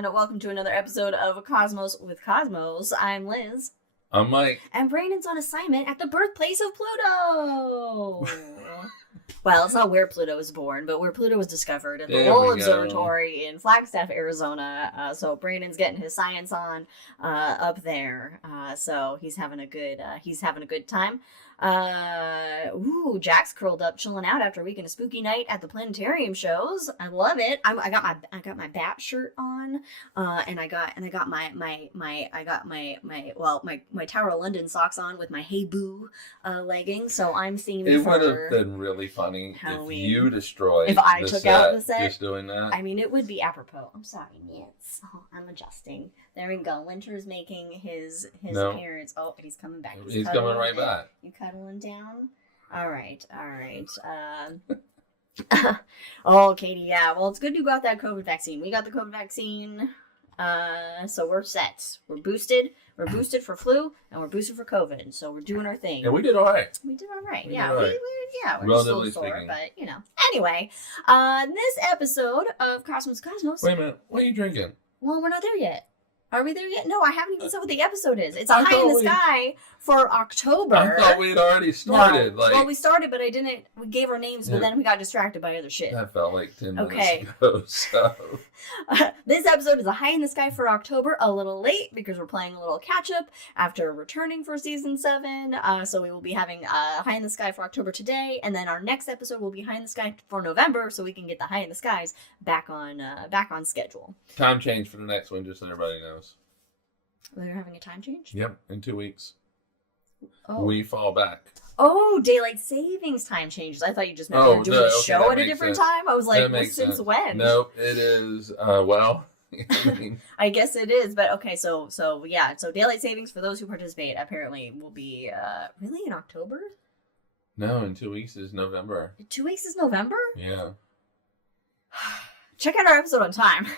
everyone. Welcome to another episode of Cosmos with Cosmos. I'm Liz. I'm Mike. And Brandon's on assignment at the birthplace of Pluto. Well, it's not where Pluto was born, but where Pluto was discovered at the Lowell Observatory in Flagstaff, Arizona. So Brandon's getting his science on up there. So he's having a good time. Jack's curled up, chilling out after a week in a spooky night at the Planetarium shows. I love it. I got my bat shirt on, and I got my Tower of London socks on with my Hey Boo leggings. So I'm themed. It would have been really funny Halloween. if you destroyed. If I the took set, out the set, just doing that. I mean, it would be apropos. I'm sorry, Nance. Oh, I'm adjusting. There we go. Winter's making his appearance. Oh, he's coming back. He's coming right back. You cuddling down? All right. Oh, Katie, yeah. Well, it's good you got that COVID vaccine. We got the COVID vaccine. So we're set. We're boosted. We're boosted for flu, and we're boosted for COVID. So we're doing our thing. And we did all right. We did all right. We're We're just a little sore, but you know. Anyway, this episode of Cosmos. Wait a minute. What are you drinking? Well, we're not there yet. Are we there yet? No, I haven't even said what the episode is. It's a high in the sky for October. I thought we had already started. No. Well, we started, but I didn't. We gave our names, but then we got distracted by other shit. That felt like 10 minutes ago. So. This episode is a high in the sky for October. A little late because we're playing a little catch up after returning for season 7. So we will be having high in the sky for October today, and then our next episode will be high in the sky for November, so we can get the high in the skies back on schedule. Time change for the next one, just so everybody knows. They're having a time change? Yep, in 2 weeks. Oh. We fall back. Oh, daylight savings time changes. I thought you just meant we were doing the show at a different time. I was like, well, since when? Nope, it is, I guess it is, but okay, so yeah, so daylight savings for those who participate apparently will be, really in October? No, in 2 weeks is November. 2 weeks is November? Yeah. Check out our episode on time.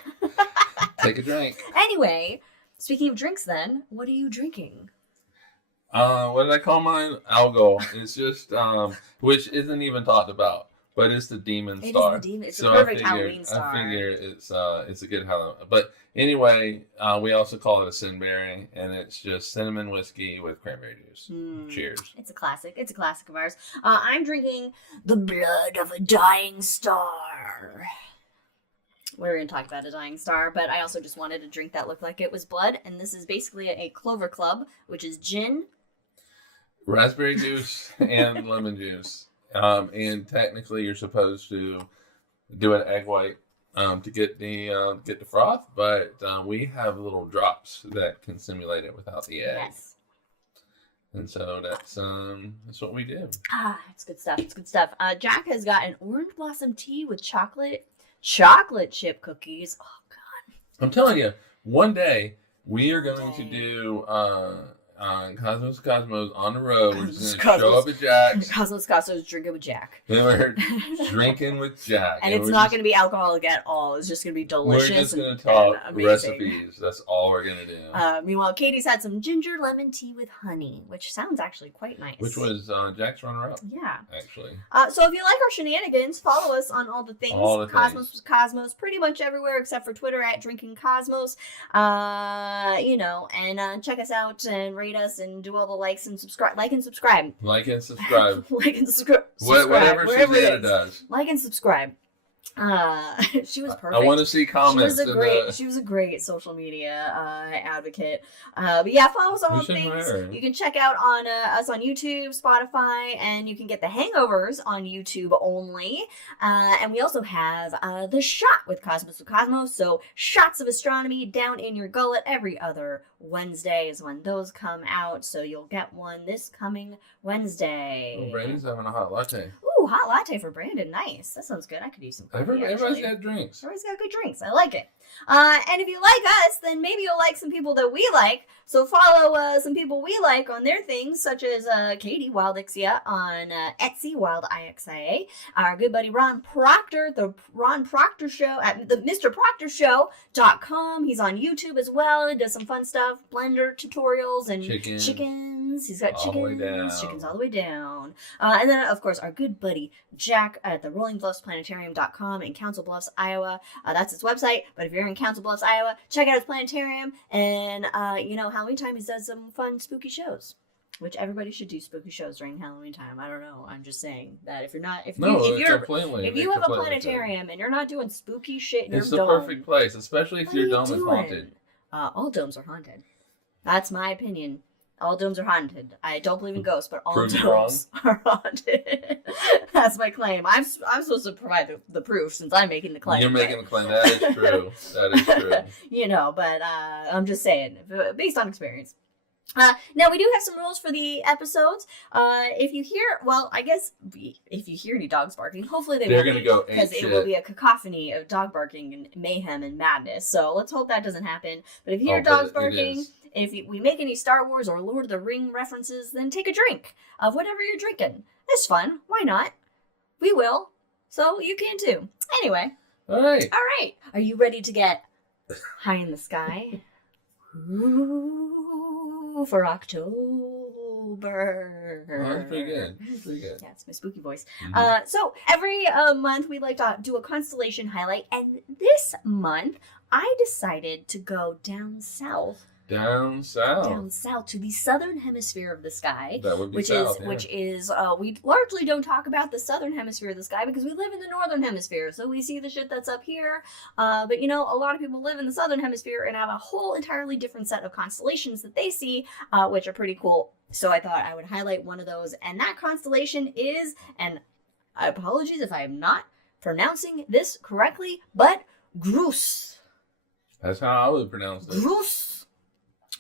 Take a drink. Anyway, speaking of drinks then, what are you drinking? What did I call mine? Algol. It's just, which isn't even talked about, but it's the Demon Star. It is the Demon. It's a perfect Halloween star. I figure it's a good Halloween. But anyway, we also call it a Sinberry, and it's just cinnamon whiskey with cranberry juice. Cheers. It's a classic. It's a classic of ours. I'm drinking the blood of a dying star. We're going to talk about a dying star, but I also just wanted a drink that looked like it was blood, and this is basically a Clover Club, which is gin, raspberry juice, and lemon juice. And technically, you're supposed to do an egg white to get the froth, but we have little drops that can simulate it without the egg. Yes. And so that's what we do. It's good stuff. It's good stuff. Jack has got an orange blossom tea with chocolate chip cookies. Oh God! I'm telling you, one day we are going to do Cosmos on the road. We're just going to show up at Jack's. Cosmos drinking with Jack. And we're drinking with Jack. And it's not going to be alcoholic at all. It's just going to be delicious. We're just going to talk recipes. That's all we're going to do. Meanwhile, Katie's had some ginger lemon tea with honey, which sounds actually quite nice. Which was Jack's runner-up. Yeah. Actually. So if you like our shenanigans, follow us on all the things. Cosmos with Cosmos, pretty much everywhere except for Twitter at Drinking Cosmos. And check us out and rate us and do all the likes and subscribe. Like and subscribe. Like and subscribe. Whatever Susanna does. Like and subscribe. She was perfect. I want to see comments. She was a great social media advocate. But yeah, follow us on all things. You can check out on us on YouTube, Spotify, and you can get the Hangovers on YouTube only. And we also have the Shot with Cosmos. So shots of astronomy down in your gullet every other Wednesday is when those come out. So you'll get one this coming Wednesday. Oh, Brandon's having a hot latte. Ooh, hot latte for Brandon. Nice. That sounds good. I could use some coffee. Everybody's got drinks. Everybody's got good drinks. I like it. And if you like us, then maybe you'll like some people that we like. So follow some people we like on their things, such as Katie, Wildixia, on Etsy, Wildixia. Our good buddy Ron Proctor, the Ron Proctor Show at the MrProctorShow.com. He's on YouTube as well. He does some fun stuff, blender tutorials and chickens. He's got chickens all the way down. own. And then, of course, our good buddy Jack at the rollingbluffsplanetarium.com in Council Bluffs, Iowa. That's his website. But if you're in Council Bluffs, Iowa, check out his planetarium. And, Halloween time, he does some fun, spooky shows. Which everybody should do spooky shows during Halloween time. I don't know. I'm just saying that if you have a planetarium and you're not doing spooky shit in your dome, it's the perfect place, especially if your dome is haunted. All domes are haunted. That's my opinion. All domes are haunted. I don't believe in ghosts, but all domes are haunted. That's my claim. I'm supposed to provide the proof since I'm making the claim. You're making the claim. That is true. That is true. But I'm just saying, based on experience. Now, we do have some rules for the episodes. If you hear any dogs barking, hopefully they're going to go because it will be a cacophony of dog barking and mayhem and madness. So let's hope that doesn't happen. But if you hear dogs barking, if we make any Star Wars or Lord of the Ring references, then take a drink of whatever you're drinking. It's fun. Why not? We will. So you can too. Anyway. All right. Are you ready to get high in the sky? Ooh. For October. Oh, that's pretty good. Yeah, it's my spooky voice. So every month we like to do a constellation highlight, and this month I decided to go down south. Down south to the southern hemisphere of the sky. That would be which is we largely don't talk about the southern hemisphere of the sky because we live in the northern hemisphere, so we see the shit that's up here. But a lot of people live in the southern hemisphere and have a whole entirely different set of constellations that they see, which are pretty cool. So I thought I would highlight one of those, and that constellation is, and apologies if I am not pronouncing this correctly, but Grus. That's how I would pronounce it. Grus.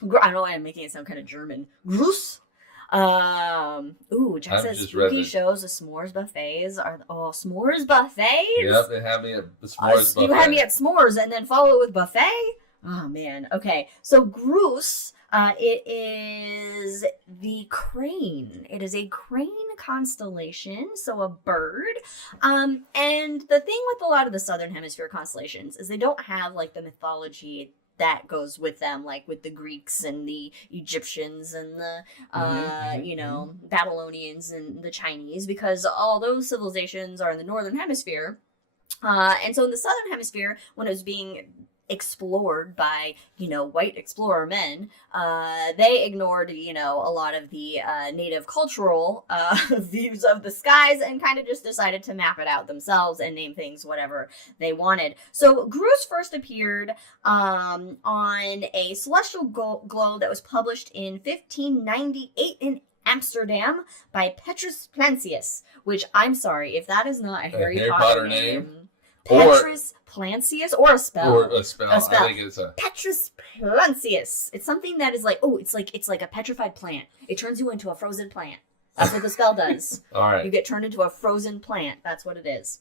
I don't know why I'm making it sound kind of German. Grus. Jack says spooky shows, the s'mores buffets are s'mores buffets. Yep, they have me at the s'mores buffet. You had me at s'mores and then follow it with buffet. Oh man. Okay, so Grus. It is the crane. It is a crane constellation, so a bird. And the thing with a lot of the southern hemisphere constellations is they don't have like the mythology that goes with them, like with the Greeks and the Egyptians and the Babylonians and the Chinese, because all those civilizations are in the northern hemisphere. And so in the southern hemisphere, when it was being explored by white explorer men, they ignored a lot of the native cultural views of the skies and kind of just decided to map it out themselves and name things whatever they wanted. So Grus first appeared on a celestial globe that was published in 1598 in Amsterdam by Petrus Plancius, which I'm sorry if that is not a Harry Potter name. Petrus Plancius, or a spell. I think it's a Petrus Plancius. It's something that is like, it's like a petrified plant. It turns you into a frozen plant. That's what the spell does. All right. You get turned into a frozen plant. That's what it is.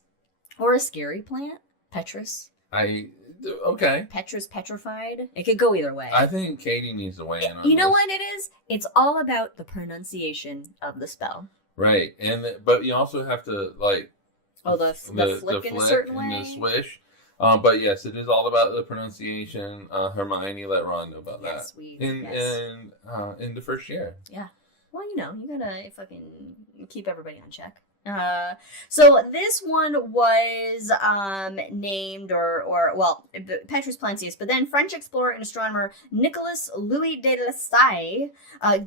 Or a scary plant. Petrus. Okay. Petrus petrified. It could go either way. I think Katie needs to weigh in on You know what it is? It's all about the pronunciation of the spell. Right. But you also have to the flick in a certain way. And the swish. But yes, it is all about the pronunciation. Hermione let Ron know about that. In the first year. Yeah. Well, you gotta fucking keep everybody on check. So this one was named Petrus Plancius, but then French explorer and astronomer Nicolas Louis de Lasalle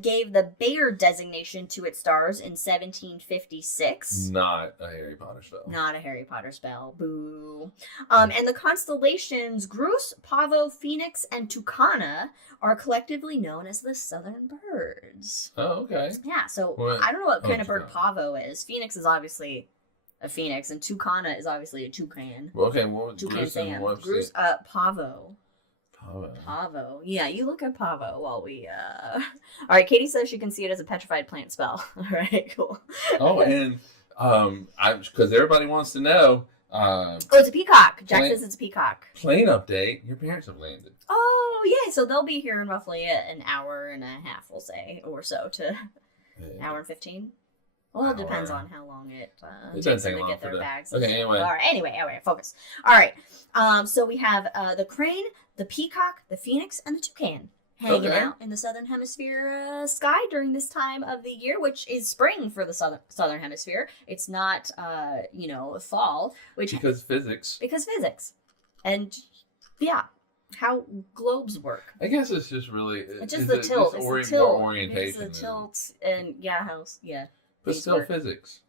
gave the Bayard designation to its stars in 1756. Not a Harry Potter spell. Not a Harry Potter spell. Boo. And the constellations Grus, Pavo, Phoenix, and Tucana are collectively known as the Southern Birds. Oh, okay. Yeah, so I don't know what kind of bird Pavo is. Phoenix is obviously a phoenix, and Tucana is obviously a toucan. Well, okay, what was Toucan Grus? Pavo. Pavo. Yeah, you look at Pavo while we, All right, Katie says she can see it as a petrified plant spell. All right, cool. Oh, and, because everybody wants to know... it's a peacock. Jack says it's a peacock. Plane update. Your parents have landed. Oh, yeah. So they'll be here in roughly an hour and a half, we'll say, or so, to an hour and 15. Well, it depends on how long it takes them to get their bags. Okay, anyway. All right, anyway, focus. All right. So we have the crane, the peacock, the phoenix, and the toucan. hanging out in the southern hemisphere sky during this time of the year, which is spring for the southern hemisphere. It's not, fall, because physics. And yeah, how globes work. I guess it's just really it's just the tilt. It's the tilt. Orientation. It's the tilt, and but still work. Physics.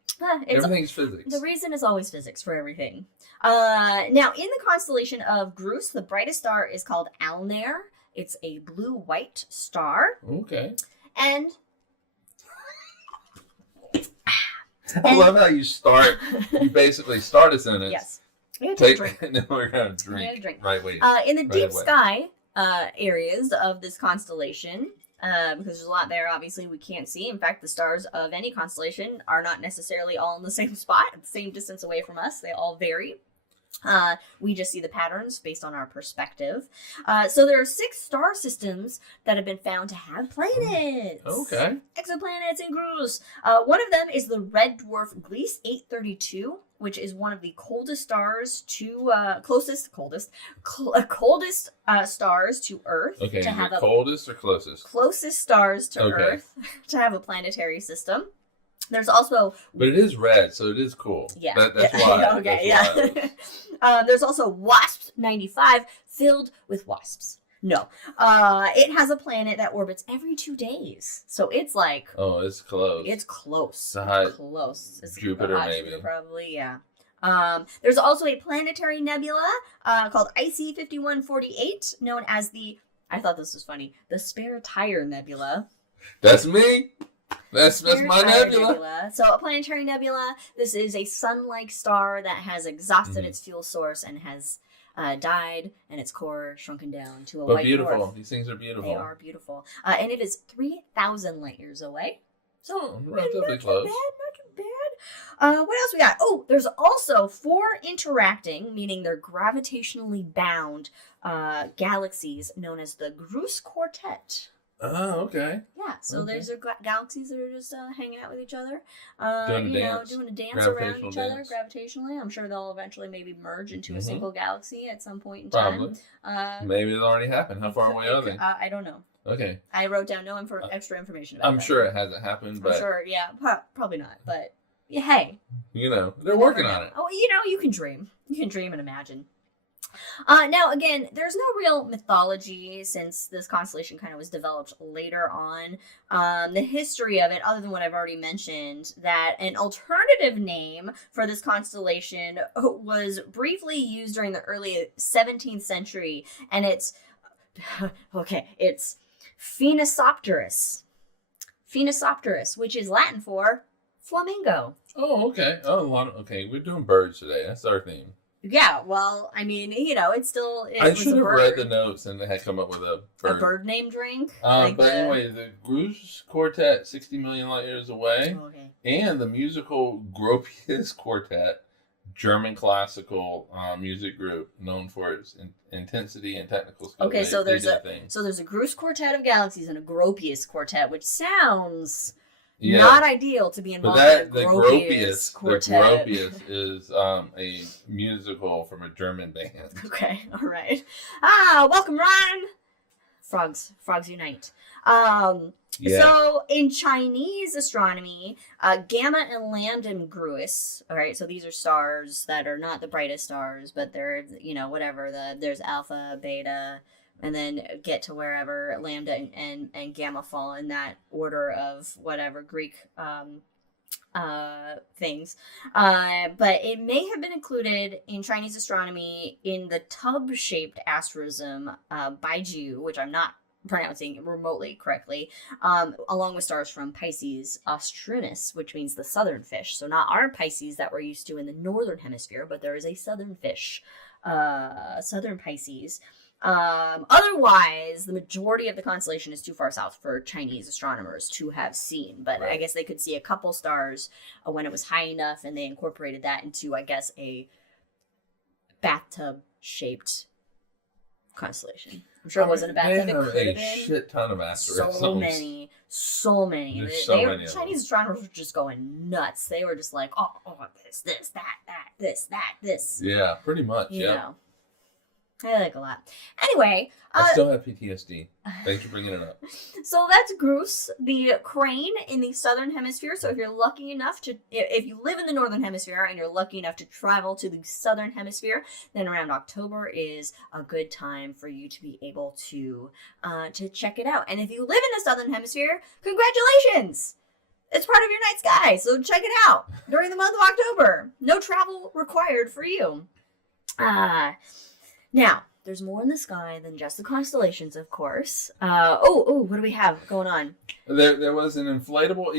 Everything's physics. The reason is always physics for everything. Now, in the constellation of Grus, the brightest star is called Alnair. It's a blue-white star. Okay. And I love how you start. You basically start a sentence. Yes. We have to drink. And then we're going to drink. Right way. In the deep sky areas of this constellation, because there's a lot there, obviously, we can't see. In fact, the stars of any constellation are not necessarily all in the same spot, at the same distance away from us. They all vary. We just see the patterns based on our perspective. So there are 6 star systems that have been found to have planets. Okay. Exoplanets in Grus. One of them is the red dwarf Gliese 832, which is one of the coldest stars to coldest stars to Earth. Okay. To have coldest or closest? Closest stars to Earth to have a planetary system. There's also... But it is red, so it is cool. Yeah. That's why. Okay, yeah. There's also WASP 95, filled with wasps. No. It has a planet that orbits every 2 days. So it's like... Oh, it's close. It's close. Close. It's Jupiter, maybe. Jupiter, probably, yeah. There's also a planetary nebula called IC 5148, known as the... I thought this was funny. The Spare Tire Nebula. That's me. That's my nebula. So a planetary nebula. This is a sun-like star that has exhausted its fuel source and has died, and its core shrunken down to a white beautiful. dwarf. These things are beautiful. They are beautiful, and it is 3,000 light years away. So relatively close. Not too bad. What else we got? Oh, there's also 4 interacting, meaning they're gravitationally bound, galaxies known as the Grus Quartet. Oh, okay. Yeah, so there's galaxies that are just hanging out with each other, doing a dance around each other gravitationally. I'm sure they'll eventually maybe merge into a single galaxy at some point in time. Maybe it already happened. How far away are they? I don't know. Okay. I wrote down no extra information about I'm sure it hasn't happened, but... I'm sure, yeah, probably not, but hey. They're working on it. Oh, you can dream. You can dream and imagine. Now, again, there's no real mythology since this constellation kind of was developed later on. The history of it, other than what I've already mentioned, that an alternative name for this constellation was briefly used during the early 17th century, and it's Phoenisopterus. Phoenisopterus, which is Latin for flamingo. Oh, okay. Okay, we're doing birds today. That's our theme. Yeah, well, I mean, it's still... I should have read the notes and they had come up with a bird. A bird name drink? Anyway, the Grus Quartet, 60 million light years away. Oh, okay. And the musical Gropius Quartet, German classical music group known for its intensity and technical skill. Okay, so there's a Grus Quartet of galaxies and a Gropius Quartet, which sounds... Yeah. Not ideal to be involved in the Gropius Quartet. The Gropius is a musical from a German band. Okay, all right. Welcome, Ron. Frogs unite. So in Chinese astronomy, Gamma and Lambda Gruis. All right, so these are stars that are not the brightest stars, but they're whatever. There's Alpha, Beta. And then get to wherever Lambda and Gamma fall in that order of whatever Greek things. But it may have been included in Chinese astronomy in the tub-shaped asterism Baiju, which I'm not pronouncing remotely correctly, along with stars from Pisces Austrinus, which means the southern fish. So not our Pisces that we're used to in the northern hemisphere, but there is a southern fish, southern Pisces. Otherwise, the majority of the constellation is too far south for Chinese astronomers to have seen. But right. I guess they could see a couple stars when it was high enough, and they incorporated that into, I guess, a bathtub-shaped constellation. I'm sure it wasn't a bathtub. It could have been. A shit ton of asteroids. So many. The Chinese astronomers were just going nuts. They were just like, oh, this, that, this. Yeah, pretty much. You know. I like a lot. Anyway. I still have PTSD. Thanks for bringing it up. So that's Goose, the crane in the southern hemisphere. So if you're lucky enough if you live in the northern hemisphere and you're lucky enough to travel to the southern hemisphere, then around October is a good time for you to be able to check it out. And if you live in the southern hemisphere, congratulations! It's part of your night sky, so check it out during the month of October. No travel required for you. Now, there's more in the sky than just the constellations, of course. What do we have going on? There was an inflatable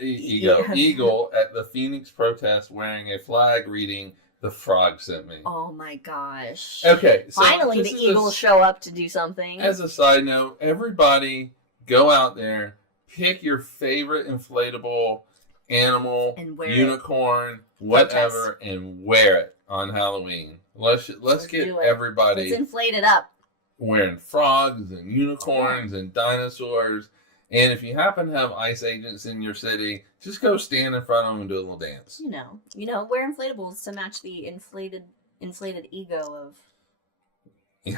eagle at the Phoenix protest wearing a flag reading, "The frog sent me." Oh my gosh. Okay. So finally, the eagles show up to do something. As a side note, everybody go out there, pick your favorite inflatable animal, unicorn, whatever, and wear it on Halloween. Let's get everybody. Let's inflate it up. Wearing frogs and unicorns and dinosaurs. And if you happen to have ice agents in your city, just go stand in front of them and do a little dance. You know, wear inflatables to match the inflated ego of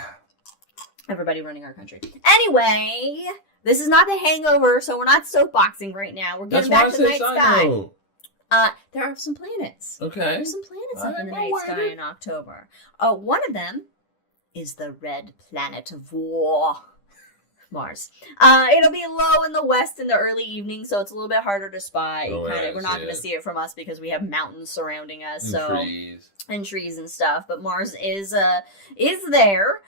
everybody running our country. Anyway, this is not the Hangover, so we're not soapboxing right now. We're getting back to the night sky. There are some planets. Okay. There's some planets up in the night sky in October. One of them is the red planet of war, Mars. It'll be low in the west in the early evening, so it's a little bit harder to spot. We're not going to see it from us because we have mountains surrounding us, and trees and stuff. But Mars is there.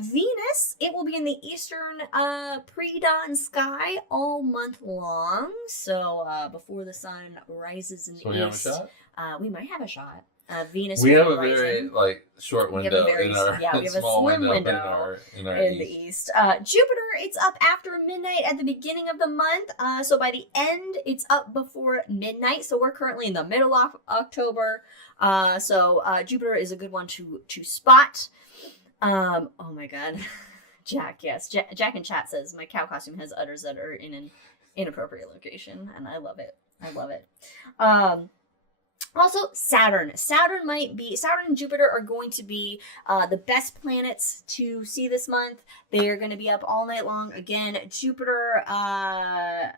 Venus, it will be in the eastern pre-dawn sky all month long. So before the sun rises in the east, we might have a shot. Venus. We have a very short window in our we have a small slim window in the east. Jupiter, it's up after midnight at the beginning of the month. So by the end, it's up before midnight. So we're currently in the middle of October. So Jupiter is a good one to spot. Oh my God. Jack, yes. Jack in chat says, my cow costume has udders that are in an inappropriate location, and I love it. Also, Saturn. Saturn and Jupiter are going to be the best planets to see this month. They are going to be up all night long. Again, Jupiter up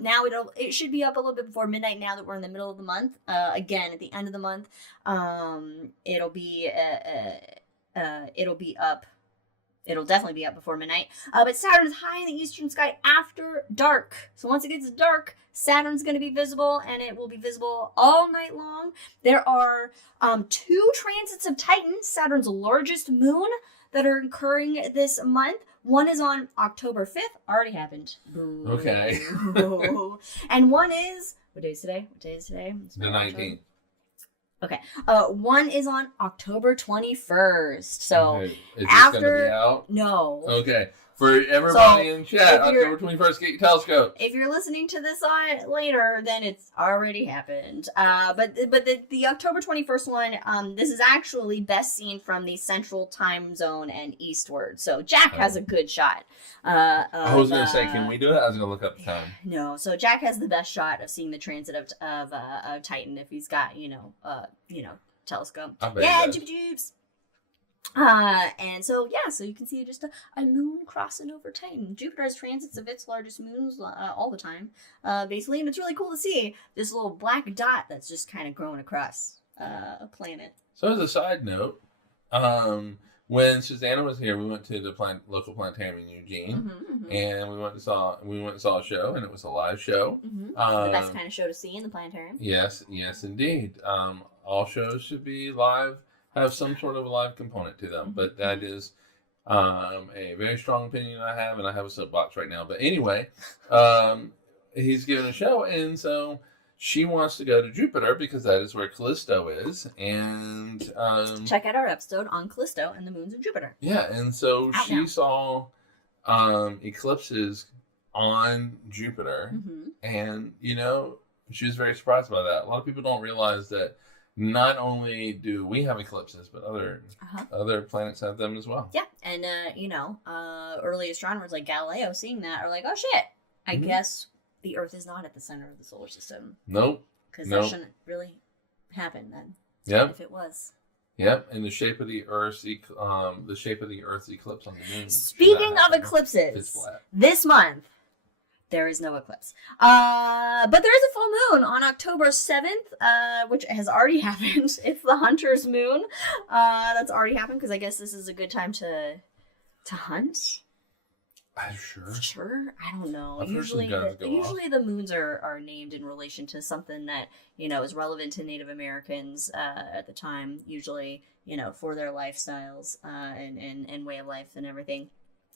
now. It should be up a little bit before midnight now that we're in the middle of the month. Again, at the end of the month, it'll be up. It'll definitely be up before midnight. But Saturn is high in the eastern sky after dark. So once it gets dark, Saturn's going to be visible, and it will be visible all night long. There are 2 transits of Titan, Saturn's largest moon, that are occurring this month. One is on October 5th. Already happened. Boom. Okay. And one is... What day is today? The 19th. Okay. One is on October 21st. So is this gonna be out? No. Okay. For everybody in chat, October 21st, get your telescope. If you're listening to this on later, then it's already happened. But the October 21st one, this is actually best seen from the central time zone and eastward. So Jack has a good shot. I was going to say, can we do it? I was going to look up the time. No. So Jack has the best shot of seeing the transit of Titan if he's got, telescope. Yeah, jibs. And so you can see just a moon crossing over Titan. Jupiter has transits of its largest moons all the time, basically, and it's really cool to see this little black dot that's just kind of growing across a planet. So as a side note, when Susanna was here, we went to the local planetarium in Eugene, and we went and saw a show, and it was a live show. The best kind of show to see in the planetarium. Yes, indeed. All shows should be live. Have some sort of a live component to them, but that is a very strong opinion I have, and I have a soapbox right now. But anyway, he's giving a show, and so she wants to go to Jupiter because that is where Callisto is, and check out our episode on Callisto and the moons of Jupiter. Yeah, and so she saw eclipses on Jupiter, and she was very surprised by that. A lot of people don't realize that. Not only do we have eclipses, but other planets have them as well. Yeah, and early astronomers like Galileo seeing that are like, oh shit, I guess the Earth is not at the center of the solar system. Nope. Because that shouldn't really happen then. Yeah. If it was. Yep, and the shape of the Earth's eclipse on the moon. Speaking of eclipses, this month there is no eclipse. But there is a full moon on October 7th, which has already happened. It's the Hunter's moon. That's already happened because I guess this is a good time to hunt. Sure. I don't know. Usually the moons are named in relation to something that, is relevant to Native Americans at the time, usually, for their lifestyles and way of life and everything.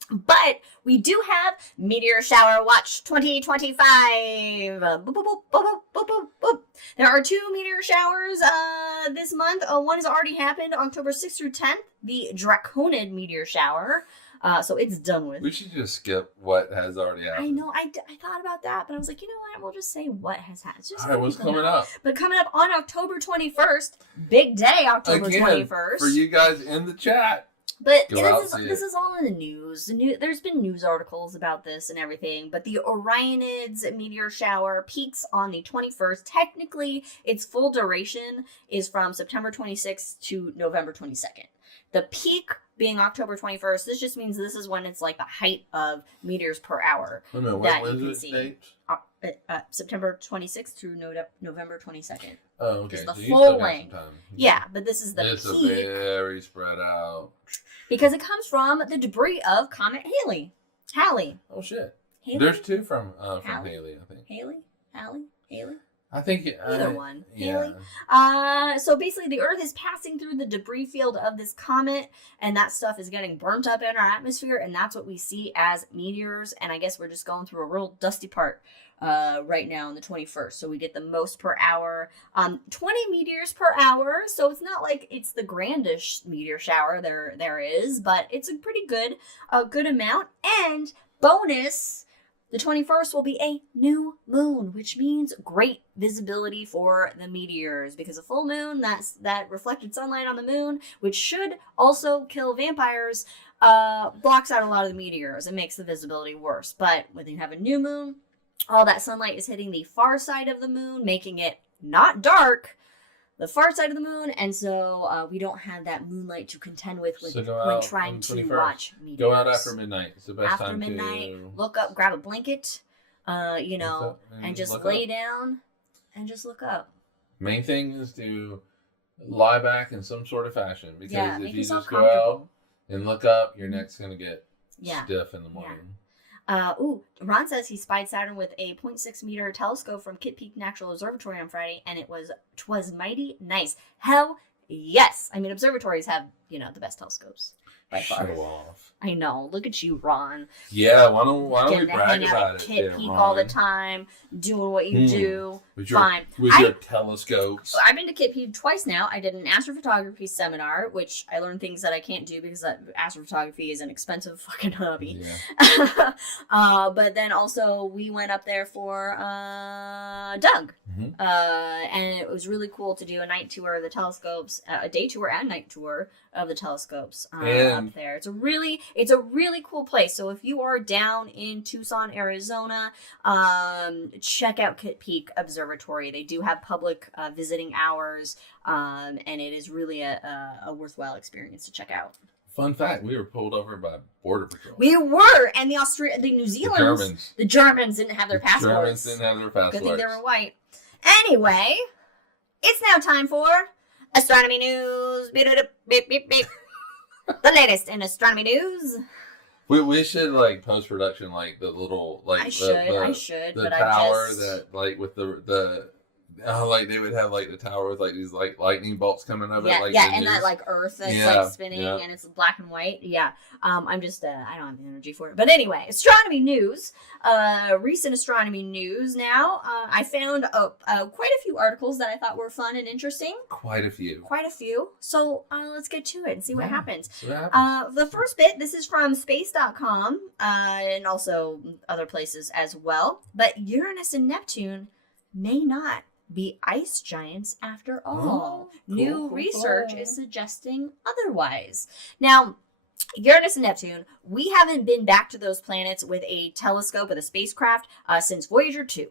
But we do have Meteor Shower Watch 2025. Boop, boop, boop, boop, boop, boop, boop. There are 2 meteor showers this month. One has already happened, October 6th through 10th, the Draconid meteor shower. So it's done with. We should just skip what has already happened. I know. I thought about that, but I was like, you know what? We'll just say what has happened. All right, what's coming up? But coming up on October 21st, big day, October 21st. For you guys in the chat. But this is all in the news. There's been news articles about this and everything. But the Orionids meteor shower peaks on the 21st. Technically, its full duration is from September 26th to November 22nd. The peak being October 21st, this just means this is when it's like the height of meteors per hour. Oh, no, when is it date? September 26th through November 22nd. Oh, okay. Is the full length. Yeah, but this is the peak. It's a very spread out. Because it comes from the debris of Comet Halley. Oh, shit. Halley? There's 2 from Halley, I think. Halley? I think either one. Yeah. Halley. So basically, the Earth is passing through the debris field of this comet, and that stuff is getting burnt up in our atmosphere, and that's what we see as meteors. And I guess we're just going through a real dusty part right now on the 21st. So we get the most per hour, 20 meteors per hour. So it's not like it's the grandest meteor shower there is, but it's a pretty good amount. And bonus. The 21st will be a new moon, which means great visibility for the meteors because a full moon, that reflected sunlight on the moon, which should also kill vampires, blocks out a lot of the meteors and makes the visibility worse. But when you have a new moon, all that sunlight is hitting the far side of the moon, making it not dark, the far side of the moon, and so we don't have that moonlight to contend with when trying to watch meteors. Go out after midnight. It's the best after time midnight, to look up, grab a blanket, and just lay down and just look up. Main thing is to lie back in some sort of fashion because if you just go out and look up, your neck's gonna get stiff in the morning. Ron says he spied Saturn with a 0.6 meter telescope from Kitt Peak Natural Observatory on Friday, and twas mighty nice. Hell yes! I mean, observatories have, the best telescopes by far. Show off. I know. Look at you, Ron. Yeah, why don't we brag about it? Kitt Peak all the time, doing what you do. With Fine. Your telescopes. I've been to Kitt Peak twice now. I did an astrophotography seminar, which I learned things that I can't do because astrophotography is an expensive fucking hobby. Yeah. But then also we went up there for Doug. Mm-hmm. And it was really cool to do a night tour of the telescopes, a day tour and night tour of the telescopes up there. It's a really cool place. So if you are down in Tucson, Arizona, check out Kitt Peak Observatory. They do have public visiting hours, and it is really a worthwhile experience to check out. Fun fact: we were pulled over by Border Patrol. We were, and the New Zealanders, the Germans didn't have their passports. Good thing they were white. Anyway, it's now time for astronomy news. Beep, beep, beep, beep. The latest in astronomy news. We should post production the little I should the tower that with the they would have the tower with these lightning bolts coming up and that Earth that's spinning and it's black and white. I'm just I don't have the energy for it. But anyway, astronomy news, recent astronomy news. Now I found quite a few articles that I thought were fun and interesting. Quite a few. So let's get to it and see what happens. The first bit, this is from space.com and also other places as well. But Uranus and Neptune may not be ice giants after all. New research is suggesting otherwise. Now, Uranus and Neptune, we haven't been back to those planets with a telescope, with a spacecraft, since Voyager 2,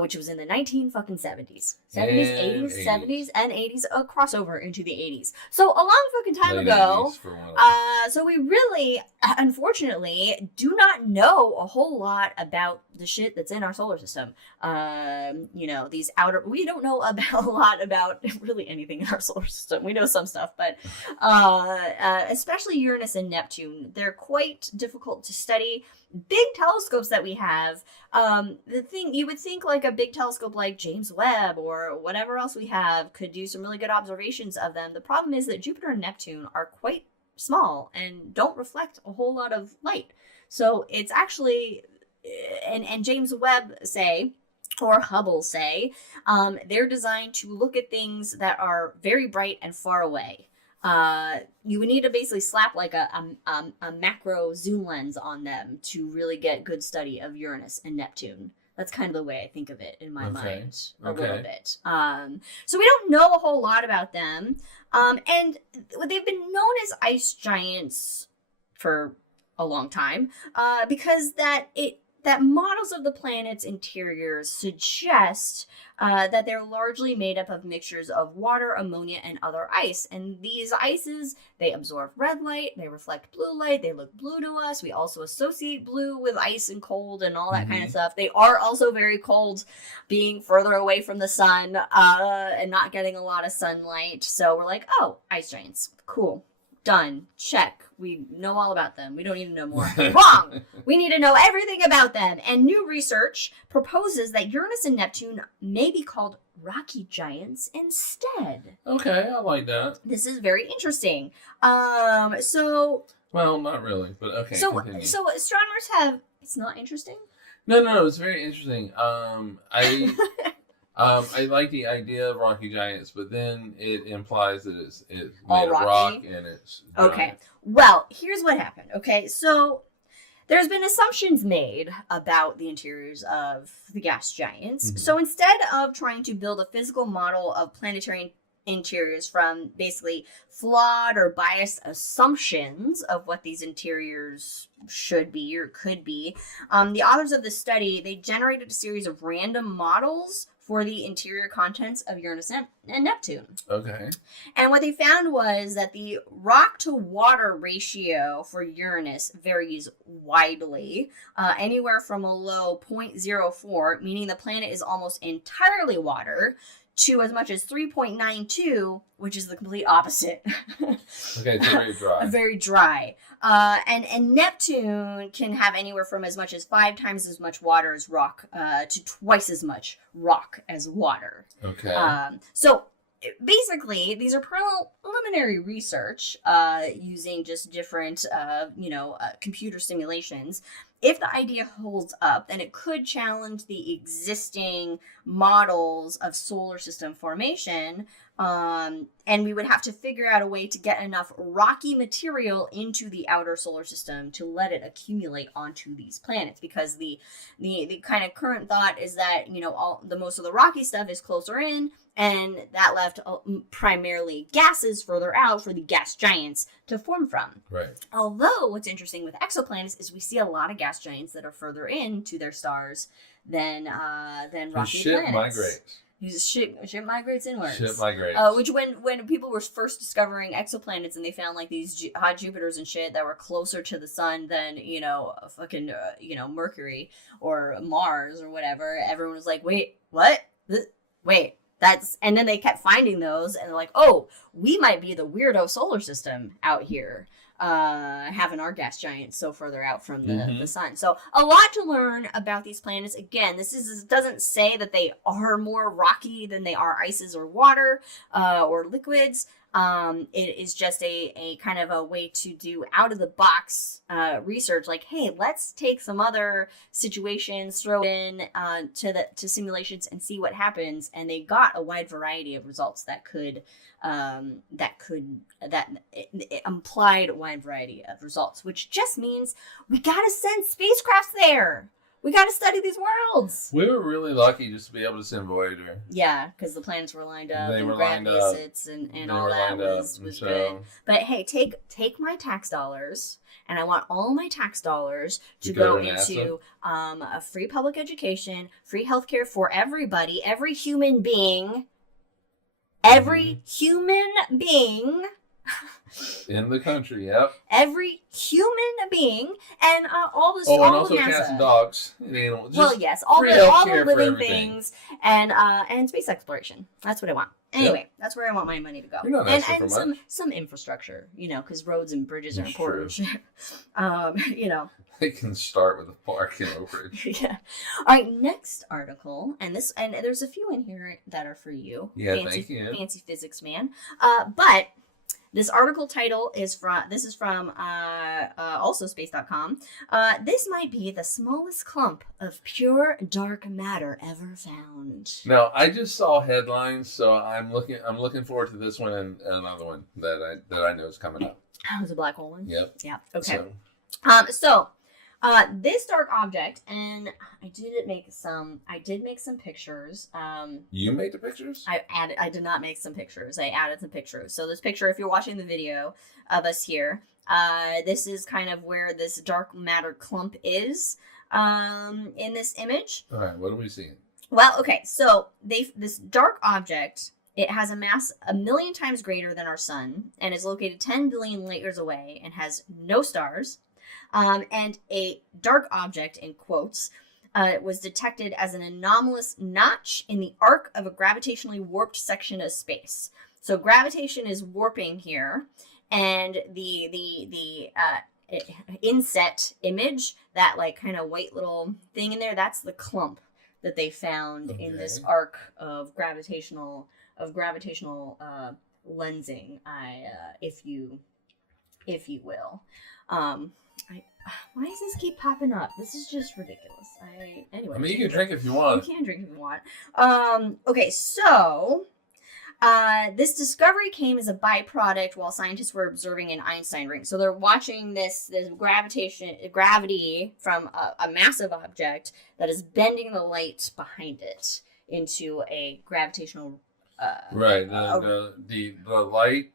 which was in the 1970s. 70s, 80s, 70s, and 80s, a crossover into the 80s. So a long fucking time ago, so we really, unfortunately, do not know a whole lot about the shit that's in our solar system. We don't know a lot about really anything in our solar system. We know some stuff, but especially Uranus and Neptune, they're quite difficult to study. Big telescopes that we have, you would think like a big telescope like James Webb or whatever else we have could do some really good observations of them. The problem is that Jupiter and Neptune are quite small and don't reflect a whole lot of light. So it's actually, and James Webb say, or Hubble say, they're designed to look at things that are very bright and far away. You would need to basically slap like a macro zoom lens on them to really get good study of Uranus and Neptune. That's kind of the way I think of it in my mind a little bit. So we don't know a whole lot about them. And they've been known as ice giants for a long time, because that models of the planet's interiors suggest that they're largely made up of mixtures of water, ammonia, and other ice. And these ices, they absorb red light, they reflect blue light, they look blue to us. We also associate blue with ice and cold and all that kind of stuff. They are also very cold, being further away from the sun and not getting a lot of sunlight. So we're like, oh, ice giants, cool. Done. Check. We know all about them. We don't need to know more. Wrong! We need to know everything about them. And new research proposes that Uranus and Neptune may be called rocky giants instead. Okay, I like that. This is very interesting. Well, not really, but okay. So astronomers have... It's not interesting? No, it's very interesting. I like the idea of rocky giants, but then it implies that it's made of rock and it's dry. Okay. Well, here's what happened. Okay, so there's been assumptions made about the interiors of the gas giants. Mm-hmm. So instead of trying to build a physical model of planetary interiors from basically flawed or biased assumptions of what these interiors should be or could be, the authors of the study, they generated a series of random models for the interior contents of Uranus and Neptune. Okay. And what they found was that the rock to water ratio for Uranus varies widely, anywhere from a low 0.04, meaning the planet is almost entirely water, to as much as 3.92, which is the complete opposite. Okay, it's very dry. Very dry. And Neptune can have anywhere from as much as 5 times as much water as rock to twice as much rock as water. Okay. So basically, these are preliminary research using just different, computer simulations. If the idea holds up, then it could challenge the existing models of solar system formation, and we would have to figure out a way to get enough rocky material into the outer solar system to let it accumulate onto these planets. Because the kind of current thought is that most of the rocky stuff is closer in, and that left primarily gases further out for the gas giants to form from. Right. Although what's interesting with exoplanets is we see a lot of gas giants that are further in to their stars than rocky planets. Migrates. Ship migrates inwards. Ship migrates. Which when people were first discovering exoplanets and they found like these hot Jupiters and shit that were closer to the sun than Mercury or Mars or whatever, everyone was like, wait, what? Wait. And then they kept finding those, and they're like, oh, we might be the weirdo solar system out here, having our gas giants so further out from the sun. So a lot to learn about these planets. Again, this doesn't say that they are more rocky than they are ices or water or liquids. It is just a kind of a way to do out of the box research. Like, hey, let's take some other situations, throw in to simulations and see what happens. And they got a wide variety of results that implied a wide variety of results, which just means we gotta send spacecrafts there. We got to study these worlds. We were really lucky just to be able to send Voyager. Yeah, because the planets were lined up. They and were gravity lined up. sits and all that was good. But hey, take my tax dollars, and I want all my tax dollars to go into a free public education, free healthcare for everybody, every human being. Every human being in the country, yep. Every human being, and all this. Oh, and also cats and dogs and animals. Well, yes, all the living things, and space exploration. That's what I want. Anyway, That's where I want my money to go. You're not asking for much. some infrastructure, because roads and bridges are important. They can start with a park in Oak Ridge. Yeah. All right, next article, and there's a few in here that are for you. Yeah, thank you. Fancy physics man. But this article title is from also space.com. This might be the smallest clump of pure dark matter ever found. Now, I just saw headlines, so I'm looking forward to this one and another one that I know is coming up. Oh, it's a black hole one? Yep. Yeah. Okay. So this dark object, and I did make some pictures. You made the pictures? I did not make some pictures. I added some pictures. So this picture, if you're watching the video of us here, this is kind of where this dark matter clump is in this image. All right, what are we seeing? Well, okay, so this dark object, it has a mass 1 million times greater than our sun and is located 10 billion light years away and has no stars. And a dark object, in quotes, was detected as an anomalous notch in the arc of a gravitationally warped section of space. So gravitation is warping here, and the inset image, that like kind of white little thing in there, that's the clump that they found in this arc of gravitational lensing, if you will. Why does this keep popping up? This is just ridiculous. Anyway. I mean, you can drink if you want. You can drink if you want. Okay, so this discovery came as a byproduct while scientists were observing an Einstein ring. So they're watching this gravity from a massive object that is bending the light behind it into a gravitational. Right. The light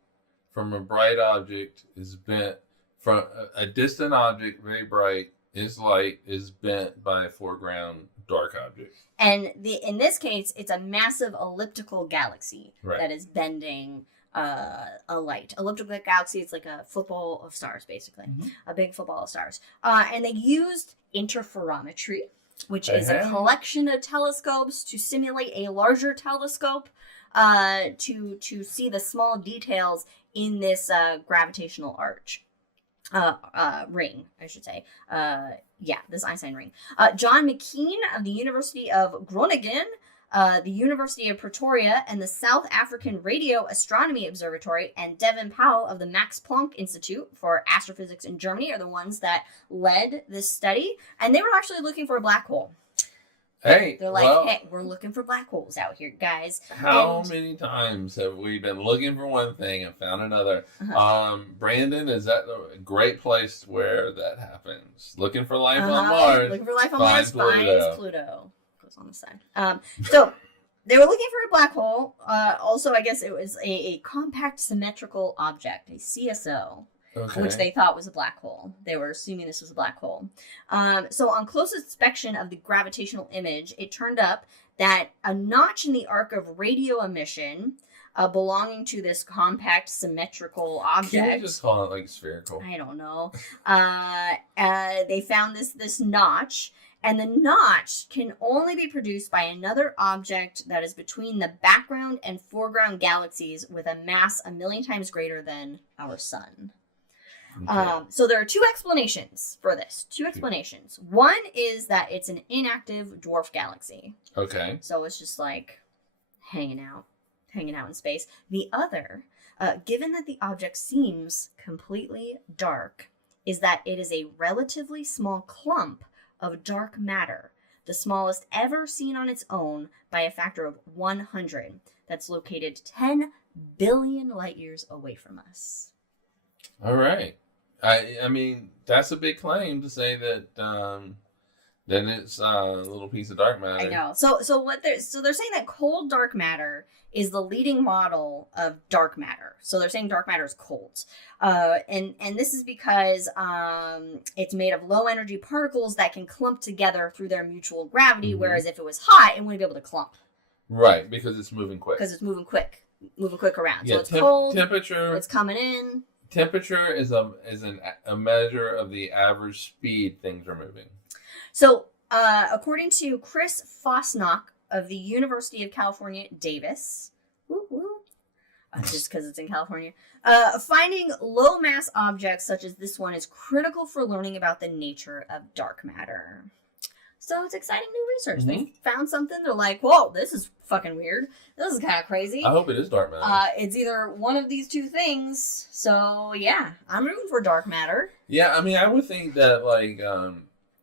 from a bright object is bent. From a distant object, very bright, light is bent by a foreground dark object. And in this case, it's a massive elliptical galaxy that is bending a light. Elliptical galaxy, it's like a football of stars, basically. Mm-hmm. A big football of stars. And they used interferometry, which is a collection of telescopes to simulate a larger telescope to see the small details in this gravitational arch. Ring, I should say. This Einstein ring. John McKean of the University of Groningen, the University of Pretoria, and the South African Radio Astronomy Observatory, and Devin Powell of the Max Planck Institute for Astrophysics in Germany are the ones that led this study. And they were actually looking for a black hole. Hey, they're like, hey, we're looking for black holes out here, guys. How many times have we been looking for one thing and found another? Brandon, is that a great place where that happens? Looking for life on Mars. Looking for life on Mars finds Pluto. Goes on the side. So they were looking for a black hole. Also, I guess it was a compact symmetrical object, a CSO. Okay. Which they thought was a black hole. They were assuming this was a black hole. So on close inspection of the gravitational image, it turned up that a notch in the arc of radio emission belonging to this compact symmetrical object. Can you just call it like spherical? I don't know. They found this notch, and the notch can only be produced by another object that is between the background and foreground galaxies with a mass 1 million times greater than our sun. Okay. So there are two explanations for this. Two explanations. One is that it's an inactive dwarf galaxy. Okay. So it's just like hanging out in space. The other, given that the object seems completely dark, is that it is a relatively small clump of dark matter, the smallest ever seen on its own by a factor of 100, that's located 10 billion light years away from us. All right. I mean, that's a big claim to say that then it's a little piece of dark matter. I know. So they're saying that cold dark matter is the leading model of dark matter. So they're saying dark matter is cold. And this is because it's made of low energy particles that can clump together through their mutual gravity, whereas if it was hot, it wouldn't be able to clump. Right, because it's moving quick. Because it's moving quick around. Yeah, so it's cold. Temperature. It's coming in. Temperature is a measure of the average speed things are moving. So, according to Chris Fosnock of the University of California, Davis, just because it's in California, finding low mass objects such as this one is critical for learning about the nature of dark matter. So it's exciting new research. They found something. They're like, whoa, this is fucking weird. This is kind of crazy. I hope it is dark matter. It's either one of these two things. So, yeah, I'm rooting for dark matter. Yeah, I mean, I would think that, like,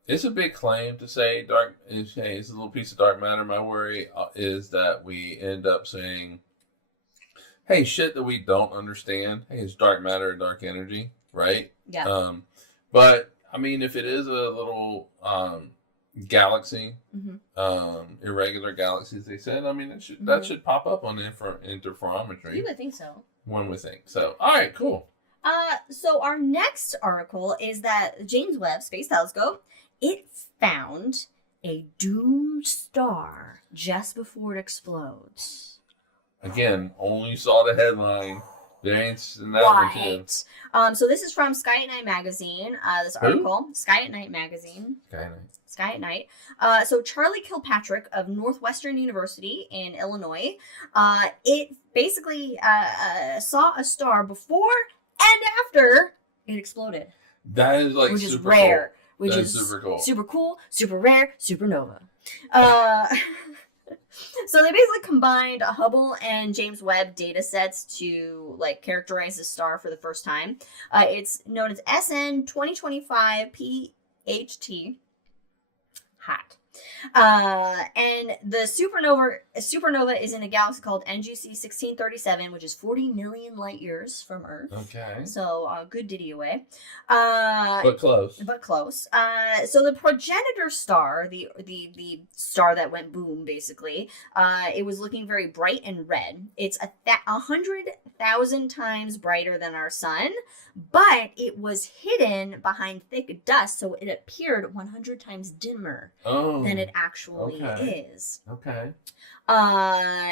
it's a big claim to say it's a little piece of dark matter. My worry is that we end up saying, hey, shit that we don't understand. Hey, it's dark matter and dark energy, right? Yeah. But, I mean, if it is a little galaxy, irregular galaxies, they said, I mean, that should pop up on interferometry. You would think so. One would think. So, all right, cool. So our next article is that James Webb Space Telescope, it found a doomed star just before it explodes. Again, only saw the headline. There ain't that one too. So this is from Sky at Night magazine. This article, Sky at Night magazine. Sky at Night. So Charlie Kilpatrick of Northwestern University in Illinois, it basically saw a star before and after it exploded. That is like which is super rare. Cool. Which is super cool. Super cool, super rare, supernova. So they basically combined Hubble and James Webb data sets to like characterize the star for the first time. It's known as SN 2025 PHT. Hot. And the supernova is in a galaxy called NGC 1637, which is 40 million light years from Earth. Okay. So good diddy away. But close. So the progenitor star, the star that went boom, basically, it was looking very bright and red. It's 100,000 times brighter than our sun, but it was hidden behind thick dust, so it appeared 100 times dimmer than it actually is. Okay.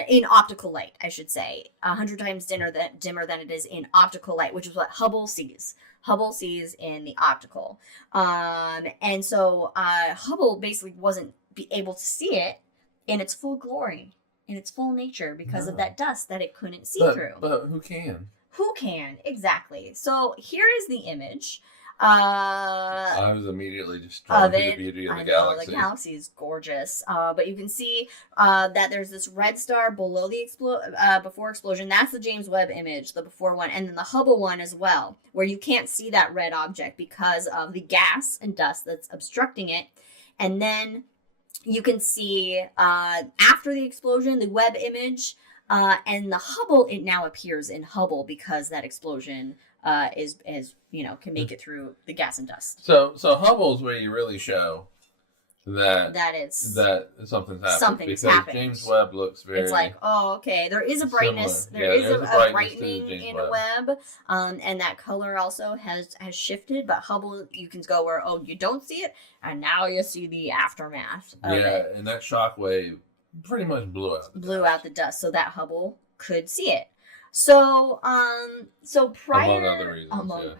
In optical light, I should say. 100 times dimmer than it is in optical light, which is what Hubble sees. Hubble sees in the optical. And so Hubble basically wasn't able to see it in its full glory, in its full nature, because of that dust that it couldn't see through. But who can? Who can? Exactly. So here is the image. I was immediately just drawn to the beauty of the galaxy. The galaxy is gorgeous. But you can see that there's this red star below the before explosion. That's the James Webb image, the before one, and then the Hubble one as well, where you can't see that red object because of the gas and dust that's obstructing it. And then you can see after the explosion, the Webb image, and the Hubble, it now appears in Hubble because that explosion can make it through the gas and dust. So Hubble's where you really show that something's happened. Something's happened. James Webb looks very. It's like, oh, okay. There is a brightness. There is a brightening in Webb, and that color also has shifted. But Hubble, you can go where you don't see it, and now you see the aftermath. Of it. And that shock wave pretty much blew out the dust, so that Hubble could see it. So prior, among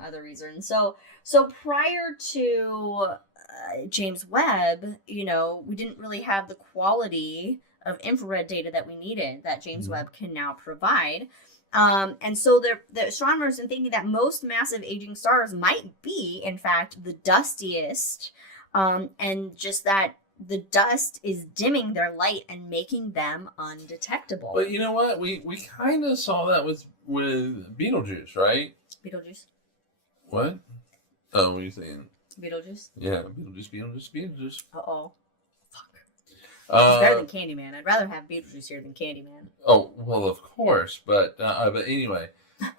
other reasons. So prior to James Webb, we didn't really have the quality of infrared data that we needed that James Webb can now provide. And so the astronomers are thinking that most massive aging stars might be, in fact, the dustiest, and just that the dust is dimming their light and making them undetectable. But you know what? We kind of saw that with Betelgeuse, right? Betelgeuse. What? Oh, what are you saying? Betelgeuse? Yeah, Betelgeuse. Uh-oh. Fuck. It's better than Candyman. I'd rather have Betelgeuse here than Candyman. Oh, well, of course. But anyway,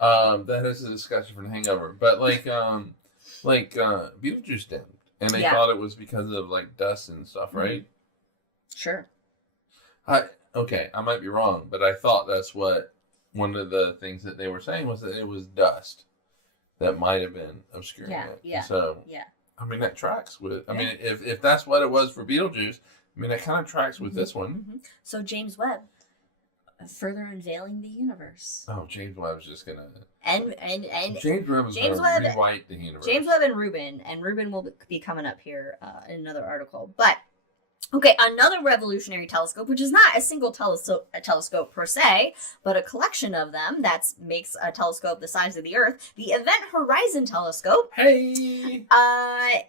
that is a discussion for the hangover. But Betelgeuse dimmed. And they thought it was because of like dust and stuff, right? Sure. Okay, I might be wrong, but I thought that's what one of the things that they were saying was that it was dust that might have been obscuring it. Yeah. So, I mean, that tracks with, I mean, if that's what it was for Beetlejuice, I mean, that kind of tracks with this one. Mm-hmm. So James Webb, further unveiling the universe. Oh, James Webb's just gonna. And James Webb is gonna rewrite the universe. James Webb and Rubin will be coming up here in another article. But okay, another revolutionary telescope, which is not a single telescope per se, but a collection of them that makes a telescope the size of the Earth. The Event Horizon Telescope. Hey.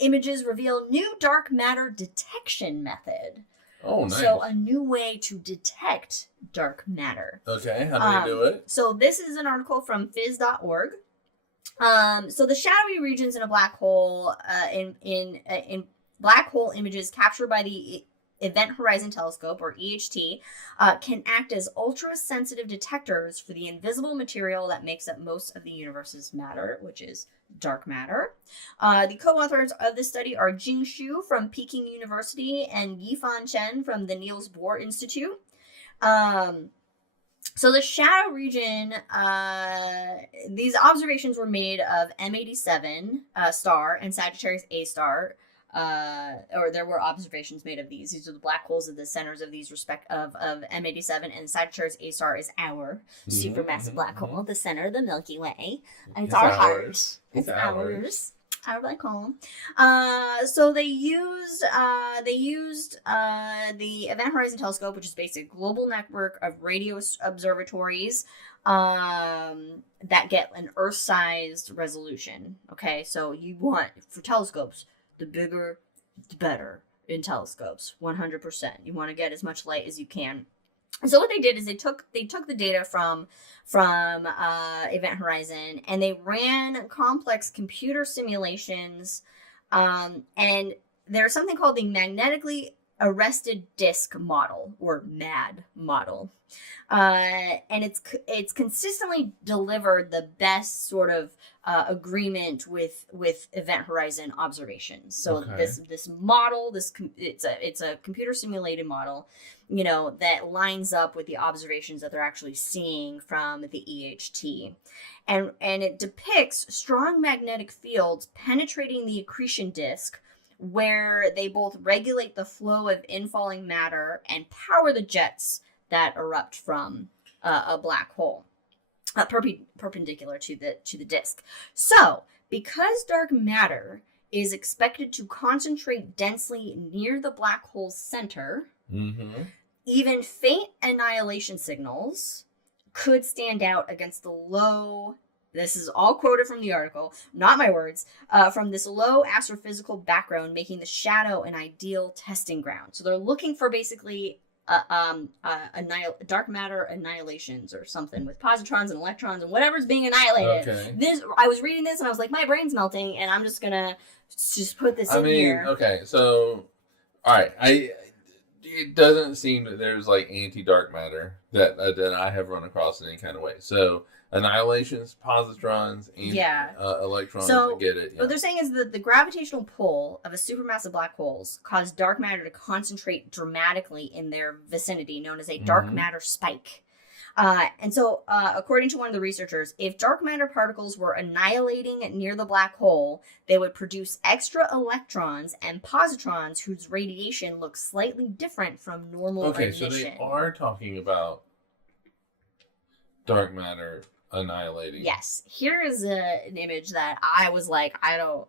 Images reveal new dark matter detection method. Oh, nice. So a new way to detect dark matter. Okay, how do you do it? So this is an article from phys.org. So the shadowy regions in a black hole, in black hole images captured by the Event Horizon Telescope, or EHT, can act as ultra-sensitive detectors for the invisible material that makes up most of the universe's matter, which is dark matter. The co-authors of this study are Jing Xu from Peking University and Yifan Chen from the Niels Bohr Institute. So the shadow region, these observations were made of M87 star and Sagittarius A star. Or there were observations made of these. These are the black holes at the centers of these of M87, and Sagittarius A star is our supermassive black hole, the center of the Milky Way. It's our heart. It's ours. Our black hole. So they used the Event Horizon Telescope, which is basically a global network of radio observatories that get an Earth-sized resolution. Okay, so you want, for telescopes, the bigger, the better in telescopes. 100%. You want to get as much light as you can. So what they did is they took the data from Event Horizon, and they ran complex computer simulations, and there's something called the magnetically arrested disk model, or MAD model, and it's consistently delivered the best sort of agreement with Event Horizon observations. So this model, it's a computer simulated model, you know, that lines up with the observations that they're actually seeing from the EHT, and it depicts strong magnetic fields penetrating the accretion disk, where they both regulate the flow of infalling matter and power the jets that erupt from a black hole, perpendicular to the disk. So, because dark matter is expected to concentrate densely near the black hole's center, even faint annihilation signals could stand out against the low, this is all quoted from the article, not my words, from this low astrophysical background, making the shadow an ideal testing ground. So they're looking for basically dark matter annihilations or something with positrons and electrons and whatever's being annihilated. Okay. I was reading this and I was like, my brain's melting, and I'm just gonna just put this in here. Okay, so all right, it doesn't seem that there's like anti-dark matter that I have run across in any kind of way. So annihilations, positrons, and electrons. So I get it. Yeah. What they're saying is that the gravitational pull of a supermassive black holes cause dark matter to concentrate dramatically in their vicinity, known as a dark matter spike. And so, according to one of the researchers, if dark matter particles were annihilating near the black hole, they would produce extra electrons and positrons whose radiation looks slightly different from normal emission. So they are talking about dark matter annihilating. Yes. Here is an image that I was like, I don't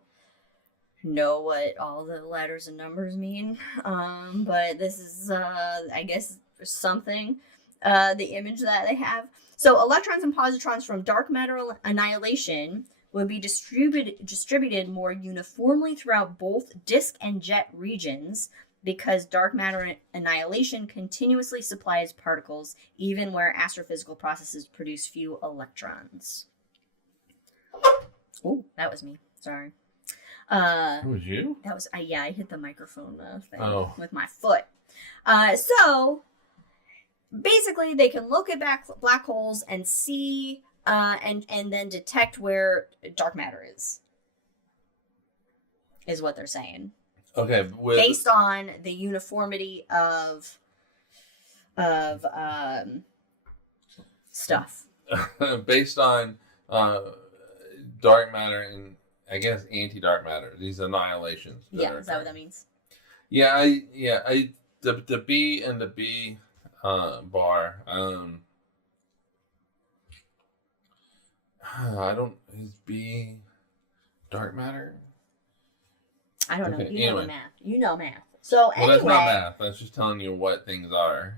know what all the letters and numbers mean, but this is, I guess, something. The image that they have. So electrons and positrons from dark matter annihilation would be distributed more uniformly throughout both disk and jet regions, because dark matter annihilation continuously supplies particles even where astrophysical processes produce few electrons. Oh, that was me. Sorry. That was you? That was I hit the microphone thing with my foot. So basically, they can look at black holes and see and then detect where dark matter is. is what they're saying. Okay. Based on the uniformity of stuff. Based on dark matter and I guess anti-dark matter. These annihilations. Yeah, is that what that means? Yeah, the B and the B bar. I don't. Is B dark matter? I don't know. You know math. You know math. So anyway, that's not math. That's just telling you what things are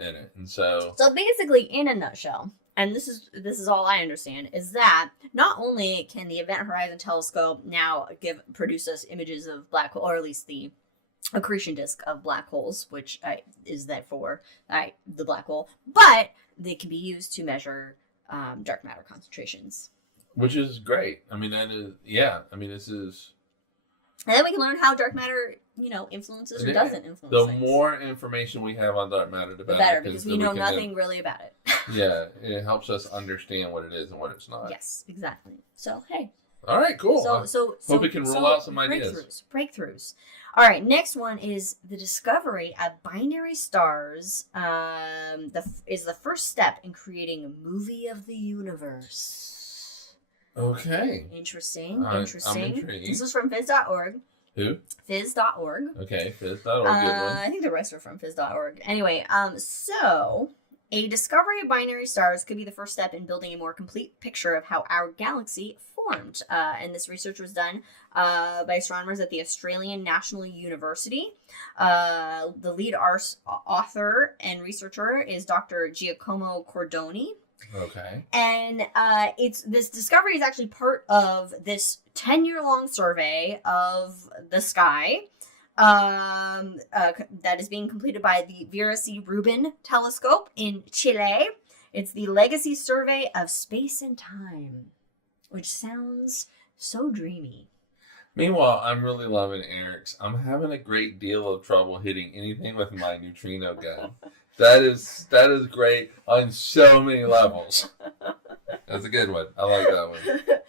in it, and so. So basically, in a nutshell, and this is all I understand, is that not only can the Event Horizon Telescope now produce us images of black hole, or at least the accretion disk of black holes, which is that for the black hole, but they can be used to measure dark matter concentrations. Which is great. I mean, that is, yeah. I mean, this is. And then we can learn how dark matter, influences or doesn't influence things. More information we have on dark matter, the better, because we know nothing really about it. Yeah, it helps us understand what it is and what it's not. Yes, exactly. So, hey. All right, cool. So hope we can roll out some ideas. Breakthroughs. All right, next one is the discovery of binary stars. Is the first step in creating a movie of the universe. Okay. Interesting. I'm intrigued. This is from phys.org. Who? Phys.org. Okay, phys.org. Good one. I think the rest are from phys.org. Anyway, so a discovery of binary stars could be the first step in building a more complete picture of how our galaxy formed. And this research was done by astronomers at the Australian National University. The lead author and researcher is Dr. Giacomo Cordoni. Okay. And this discovery is actually part of this 10-year-long survey of the sky that is being completed by the Vera C. Rubin telescope in Chile. It's the Legacy Survey of Space and Time, which sounds so dreamy. Meanwhile, I'm really loving Eric's. I'm having a great deal of trouble hitting anything with my neutrino gun. That is great on so many levels. That's a good one. I like that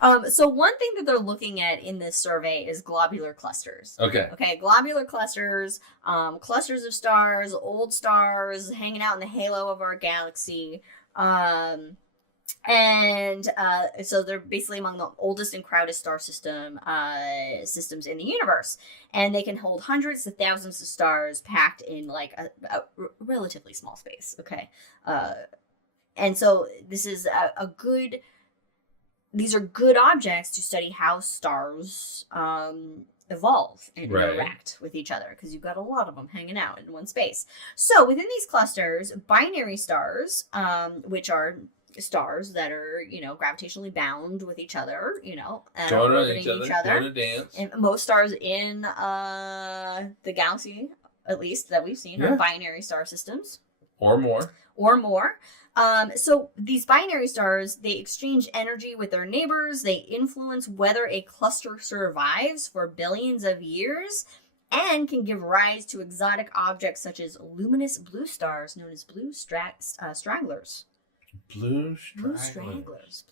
one. So one thing that they're looking at in this survey is globular clusters. Okay, globular clusters, clusters of stars, old stars hanging out in the halo of our galaxy. So they're basically among the oldest and crowded star systems in the universe, and they can hold hundreds to thousands of stars packed in like a relatively small space. Okay, and so this is these are good objects to study how stars evolve and interact with each other, because you've got a lot of them hanging out in one space. So within these clusters, binary stars, which are stars that are, gravitationally bound with each other, orbiting each other. Dance. And most stars in the galaxy, at least that we've seen, are binary star systems. Or more. So these binary stars, they exchange energy with their neighbors. They influence whether a cluster survives for billions of years, and can give rise to exotic objects such as luminous blue stars known as blue stragglers. Blue stragglers.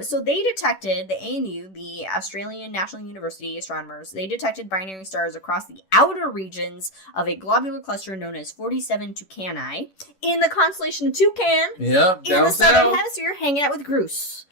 So they detected, the ANU, the Australian National University astronomers, they detected binary stars across the outer regions of a globular cluster known as 47 Tucanae in the constellation of Toucan. Yeah, in the southern hemisphere, hanging out with Grus.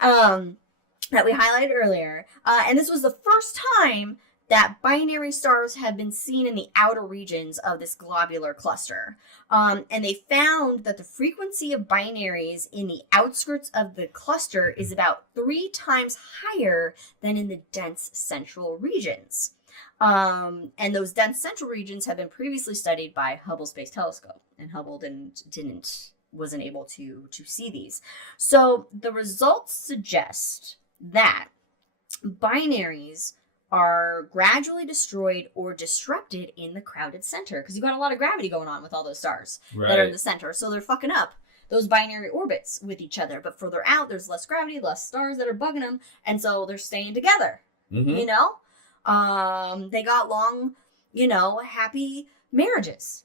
That we highlighted earlier. And this was the first time that binary stars have been seen in the outer regions of this globular cluster. And they found that the frequency of binaries in the outskirts of the cluster is about 3 times higher than in the dense central regions. And those dense central regions have been previously studied by Hubble Space Telescope, and Hubble wasn't able to see these. So the results suggest that binaries are gradually destroyed or disrupted in the crowded center, because you've got a lot of gravity going on with all those stars that are in the center. So they're fucking up those binary orbits with each other. But further out, there's less gravity, less stars that are bugging them, and so they're staying together. Mm-hmm. They got long, happy marriages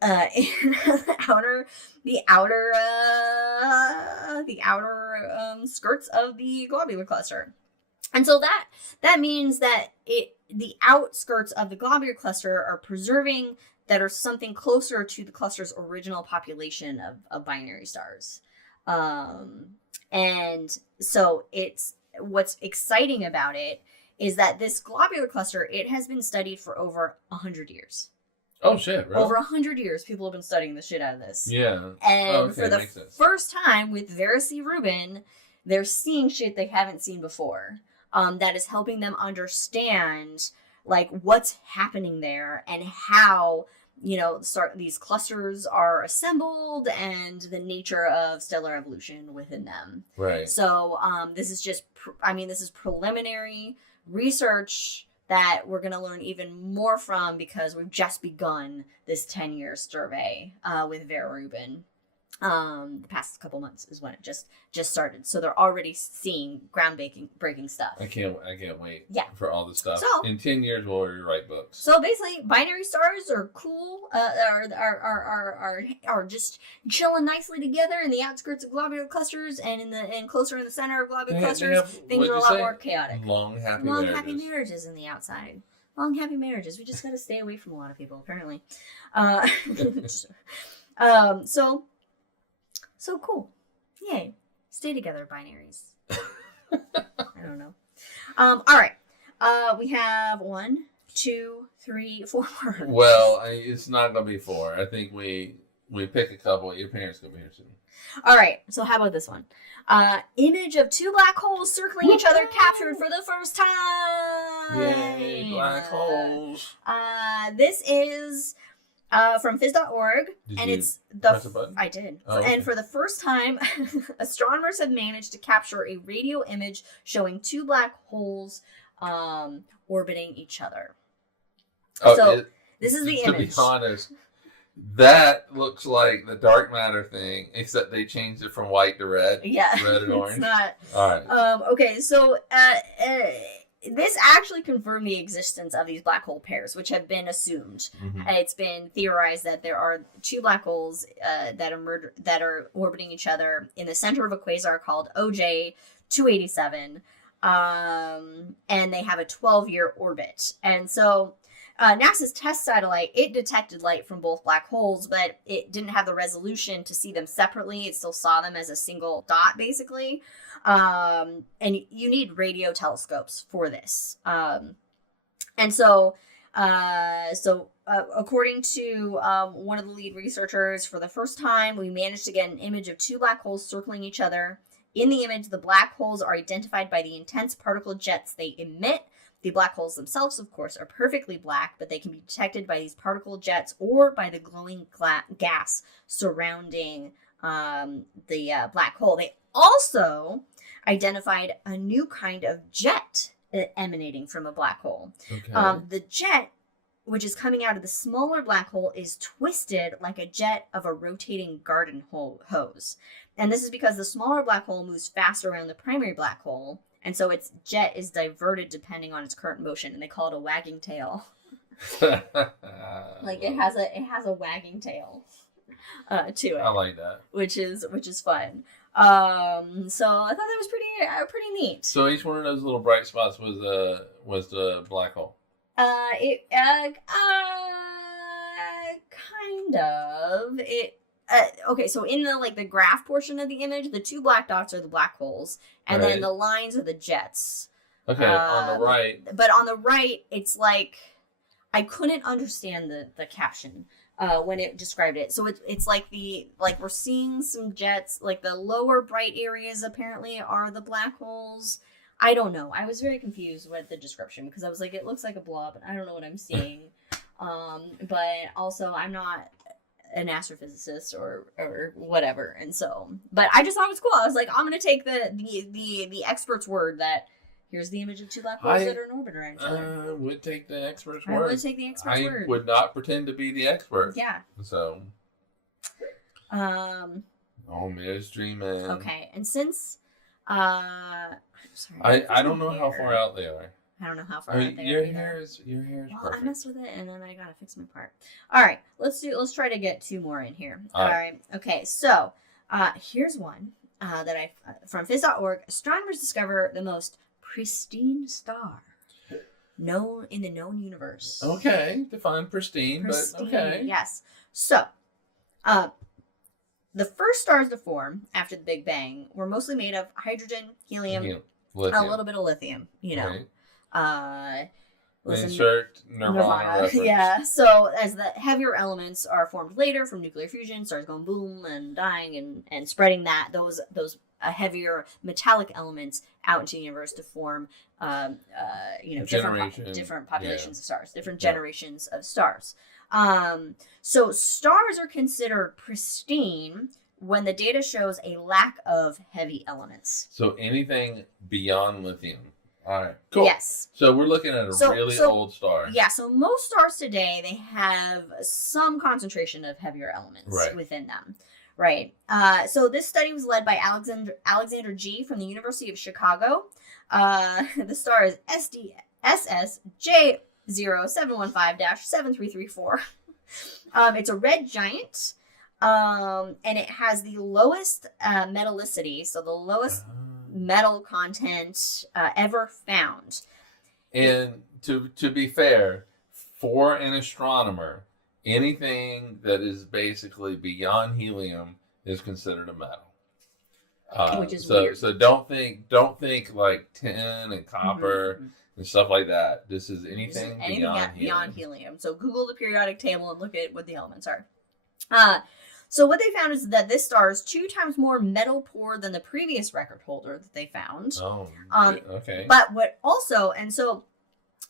in the outer skirts of the globular cluster. And so that means that the outskirts of the globular cluster are preserving that are something closer to the cluster's original population of binary stars. And so what's exciting about it is that this globular cluster, it has been studied for over 100 years. Oh, shit, really? Over 100 years, people have been studying the shit out of this. Yeah. And for the first time with Vera C. Rubin, they're seeing shit they haven't seen before. That is helping them understand, like, what's happening there and how, these clusters are assembled and the nature of stellar evolution within them. Right. So this is just, this is preliminary research that we're going to learn even more from because we've just begun this 10-year survey with Vera Rubin. The past couple months is when it just started, so they're already seeing groundbreaking stuff. I can't wait. Yeah. For all this stuff. So in 10 years we'll rewrite books. So basically, binary stars are cool. Are just chilling nicely together in the outskirts of globular clusters, and closer in the center of globular clusters, things are a lot more chaotic. Long happy marriages in the outside. Long happy marriages. We just got to stay away from a lot of people, apparently. So cool. Yay. Stay together, binaries. I don't know. All right. We have 1, 2, 3, 4 more. Well, it's not going to be 4. I think we pick a couple. Your parents going to be here soon. All right. So how about this one? Image of 2 black holes circling each other captured for the first time. Yay, black holes. This is... from phys.org, and it's press a button? I did. Oh, okay. And for the first time, astronomers have managed to capture a radio image showing 2 black holes orbiting each other. This is the image. To be honest, that looks like the dark matter thing, except they changed it from white to red. Yeah, red and orange. It's not. All right. Okay, so this actually confirmed the existence of these black hole pairs, which have been assumed. Mm-hmm. It's been theorized that there are 2 black holes that are orbiting each other in the center of a quasar called OJ 287, and they have a 12-year orbit. And so NASA's test satellite, it detected light from both black holes, but it didn't have the resolution to see them separately. It still saw them as a single dot, basically. And you need radio telescopes for this. According to one of the lead researchers, for the first time, we managed to get an image of 2 black holes circling each other. In the image, the black holes are identified by the intense particle jets they emit. The black holes themselves, of course, are perfectly black, but they can be detected by these particle jets or by the glowing gas surrounding the black hole. They also identified a new kind of jet emanating from a black hole. Okay. The jet, which is coming out of the smaller black hole, is twisted like a jet of a rotating garden hose. And this is because the smaller black hole moves faster around the primary black hole, and so its jet is diverted depending on its current motion, and they call it a wagging tail. Like it has a wagging tail to it. I like that. Which is fun. So I thought that was pretty neat. So each one of those little bright spots was the black hole. Kind of. Okay, so in the graph portion of the image, the 2 black dots are the black holes, and then the lines are the jets. Okay, on the right. But on the right, it's like I couldn't understand the caption when it described it. So it's like we're seeing some jets, like the lower bright areas apparently are the black holes. I don't know. I was very confused with the description because I was like, it looks like a blob, and I don't know what I'm seeing. But also I'm not an astrophysicist or whatever, and so, but I just thought it was cool. I was like, I'm gonna take the expert's word that here's the image of 2 black holes that are in orbit around each other. I would take the expert's word. I would take the expert's word. I would not pretend to be the expert. Yeah. So. Oh, mystery man. Okay, and since I don't know how far out they are. I don't know how far out they are. Your hair is perfect. I messed with it, and then I gotta fix my part. All right, let's try to get 2 more in here. All right. Okay, so here's one that from phys.org. Astronomers discover the most pristine star known in the known universe. Okay, define pristine, but okay. Yes. So, the first stars to form after the Big Bang were mostly made of hydrogen, helium, lithium. a little bit of lithium, Right. Insert Nirvana reference. Yeah, so as the heavier elements are formed later from nuclear fusion, stars going boom and dying and spreading those heavier metallic elements out into the universe to form, different populations of stars, different generations of stars. So stars are considered pristine when the data shows a lack of heavy elements. So anything beyond lithium. All right, cool. Yes. So we're looking at a really old star. Yeah, so most stars today, they have some concentration of heavier elements within them. Right. So this study was led by Alexander G. from the University of Chicago. The star is SSJ0715-7334. It's a red giant, and it has the lowest metallicity, so the lowest metal content ever found. And to be fair, for an astronomer, anything that is basically beyond helium is considered a metal. Which is weird. So don't think like tin and copper and stuff like that. This is anything beyond helium. So Google the periodic table and look at what the elements are. So what they found is that this star is 2 times more metal poor than the previous record holder that they found. Oh, okay. But what also, and so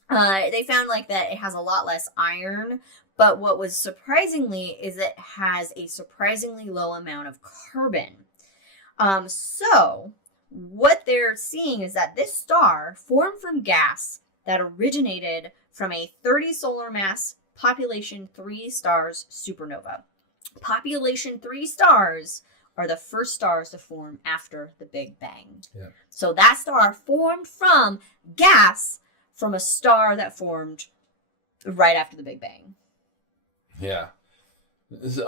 they found like that it has a lot less iron. But what was surprisingly is it has a surprisingly low amount of carbon. So what they're seeing is that this star formed from gas that originated from a 30 solar mass population 3 stars supernova. Population 3 stars are the first stars to form after the Big Bang. Yeah. So that star formed from gas from a star that formed right after the Big Bang. Yeah.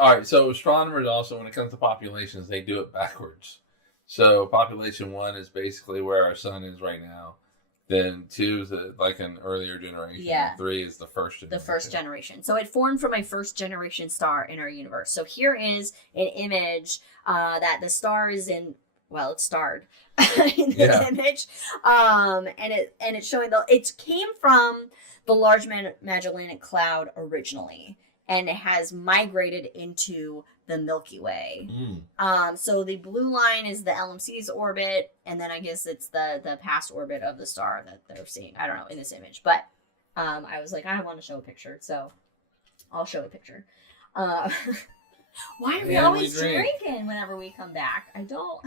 All right. So astronomers also, when it comes to populations, they do it backwards. So population 1 is basically where our sun is right now. Then 2 is like an earlier generation. Yeah. 3 is the first generation. The first generation. So it formed from a first generation star in our universe. So here is an image that the star is in. Well, it's starred in this image, and it's showing it came from the Large Magellanic Cloud originally, and it has migrated into the Milky Way. So the blue line is the LMC's orbit, and then I guess it's the past orbit of the star that they're seeing. I don't know in this image, but I was like, I want to show a picture, so I'll show a picture. Why are we always drinking whenever we come back? I don't.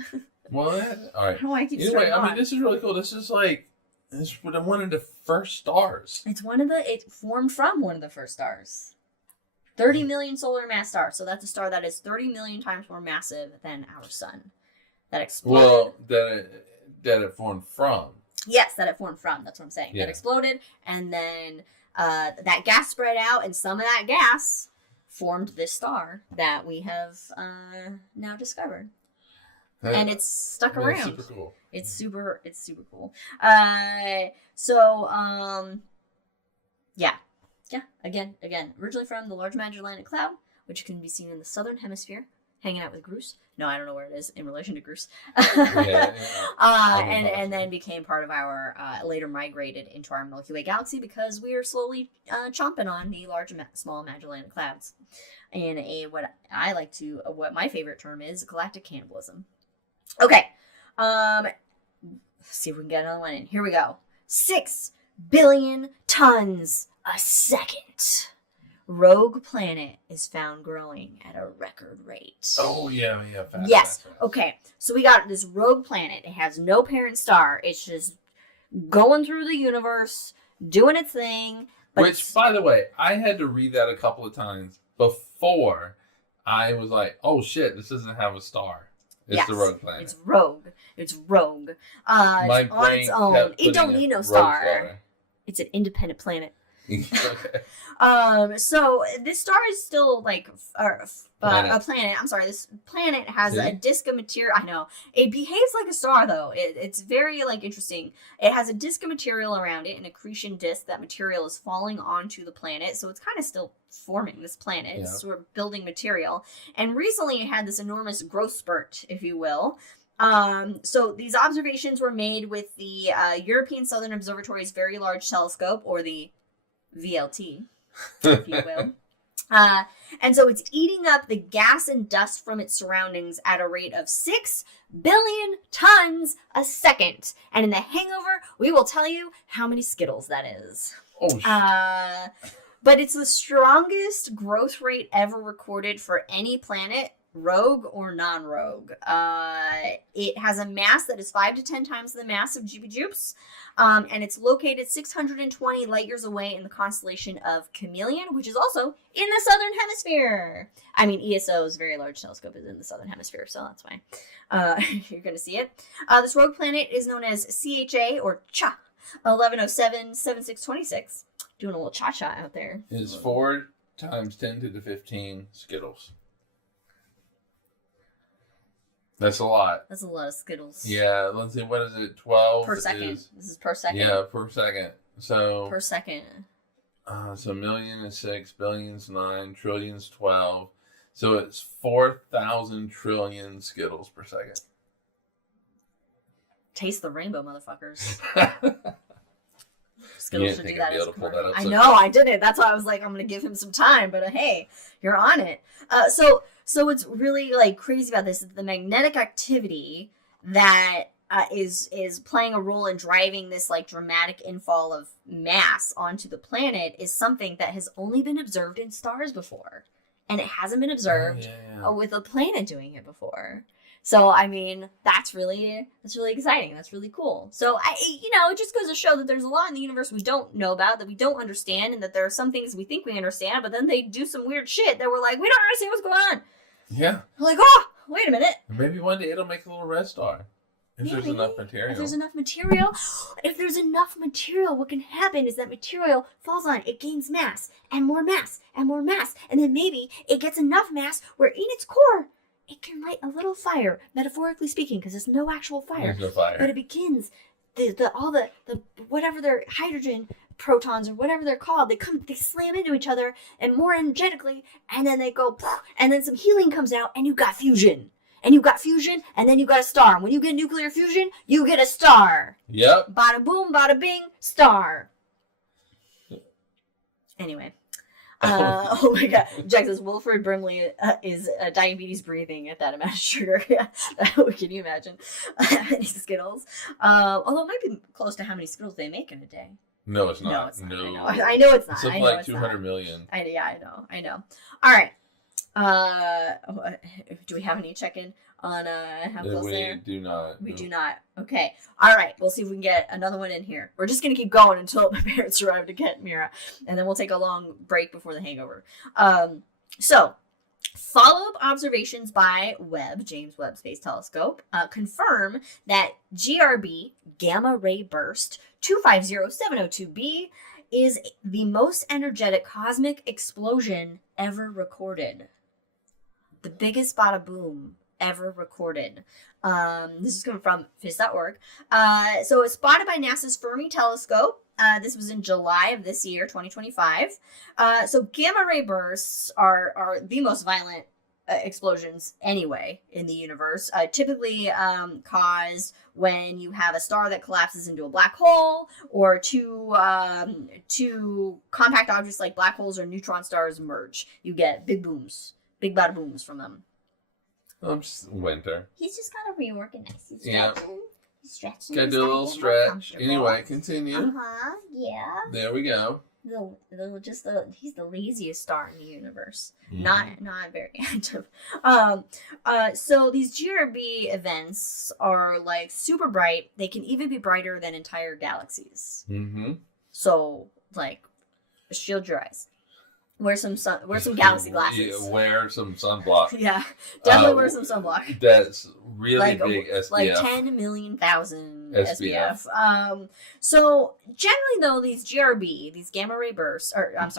What? All right. I don't know why I keep anyway, I mean, this is really cool. This is one of the first stars. It formed from one of the first stars. 30 million solar mass star. So that's a star that is 30 million times more massive than our sun. That exploded. Well, that it formed from. Yes, that it formed from. That's what I'm saying. Yeah. That exploded, and then that gas spread out, and some of that gas formed this star that we have now discovered. And it's stuck around. Super cool. It's super cool. Again, originally from the Large Magellanic Cloud, which can be seen in the southern hemisphere, hanging out with Grus. No, I don't know where it is in relation to Grus. And then became part of our, later migrated into our Milky Way galaxy because we are slowly chomping on the small Magellanic Clouds. And what my favorite term is galactic cannibalism. Okay. Let's see if we can get another one in. Here we go. 6 billion tons a second. Rogue planet is found growing at a record rate. Oh, yeah. Fast, yes. Fast. Okay. So we got this rogue planet. It has no parent star. It's just going through the universe, doing its thing. Which, by the way, I had to read that a couple of times before I was like, oh, shit, this doesn't have a star. It's the rogue planet. It's rogue. My brain on its own. It don't need no star. It's an independent planet. Okay. So this star is still like a planet. I'm sorry. This planet has a disk of material. I know it behaves like a star, though. It's very like interesting. It has a disk of material around it, an accretion disk. That material is falling onto the planet, so it's kind of still forming this planet. Yeah. So we're building material, and recently it had this enormous growth spurt, if you will. So these observations were made with the European Southern Observatory's Very Large Telescope, or the VLT, if you will. And so it's eating up the gas and dust from its surroundings at a rate of 6 billion tons a second. And in The Hangover, we will tell you how many Skittles that is. Oh, but it's the strongest growth rate ever recorded for any planet, rogue or non-rogue. It has a mass that is 5 to 10 times the mass of Jeepy Joops, and it's located 620 light years away in the constellation of Chameleon, which is also in the southern hemisphere. I mean, ESO's Very Large Telescope is in the southern hemisphere, so that's why you're going to see it. This rogue planet is known as CHA, or CHA, 1107-7626. Doing a little cha-cha out there. It's 4 times 10 to the 15 Skittles. That's a lot. That's a lot of Skittles. Yeah, let's see, what is it, 12? Per second. This is per second. Yeah, per second. So per second. So million is 6, billion is 9, trillion is 12. So it's 4,000 trillion Skittles per second. Taste the rainbow, motherfuckers. Skittles should do that as a commercial. I know, I didn't. That's why I was like, I'm going to give him some time. But hey, you're on it. So what's really like crazy about this is the magnetic activity that is playing a role in driving this like dramatic infall of mass onto the planet is something that has only been observed in stars before, and it hasn't been observed with a planet doing it before. So I mean, that's really exciting. That's really cool. So it just goes to show that there's a lot in the universe we don't know about, that we don't understand, and that there are some things we think we understand, but then they do some weird shit that we're like, we don't understand what's going on. Yeah. We're like, oh, wait a minute. Maybe one day it'll make a little red star. If there's enough material. If there's enough material, what can happen is that material falls on it, gains mass, and more mass, and more mass, and then maybe it gets enough mass where in its core it can light a little fire, metaphorically speaking, because there's no actual fire. There's no fire. But it begins all the whatever their hydrogen protons or whatever they're called, they slam into each other and more energetically, and then they go, and then some helium comes out, and you got fusion. And you got fusion, and then you got a star. And when you get nuclear fusion, you get a star. Yep. Bada boom, bada bing, star. Anyway. Oh my god. Jack says Wilfred Brimley is diabetes breathing at that amount of sugar. Yeah. Can you imagine? Any Skittles? Although it might be close to how many Skittles they make in a day. No, it's not. No, it's not. No. I know it's not. It's like 200 million. I know. All right. Do we have any check-in on how close they are? We do not. We do not. Okay. All right. We'll see if we can get another one in here. We're just going to keep going until my parents arrive to get Mira. And then we'll take a long break before the hangover. So, follow-up observations by Webb, James Webb Space Telescope, confirm that GRB, Gamma Ray Burst 250702b, is the most energetic cosmic explosion ever recorded. The biggest bada boom ever recorded. This is coming from phys.org. So it was spotted by NASA's Fermi telescope. This was in July of this year, 2025. So gamma ray bursts are the most violent explosions anyway in the universe, typically caused when you have a star that collapses into a black hole, or two compact objects like black holes or neutron stars merge. You get big booms, big bada booms from them. Just winter. He's just kind of reorganized. He's stretching. Gotta do a little stretch. Anyway, continue. Yeah. There we go. He's the laziest star in the universe. Mm-hmm. Not very active. So these GRB events are like super bright. They can even be brighter than entire galaxies. Mm-hmm. So like, shield your eyes. Wear some galaxy glasses. Yeah, wear some sunblock. Yeah, definitely wear some sunblock. That's really big SPF. Like 10 million thousand SBF. So generally though, these GRB, these gamma ray bursts, gamma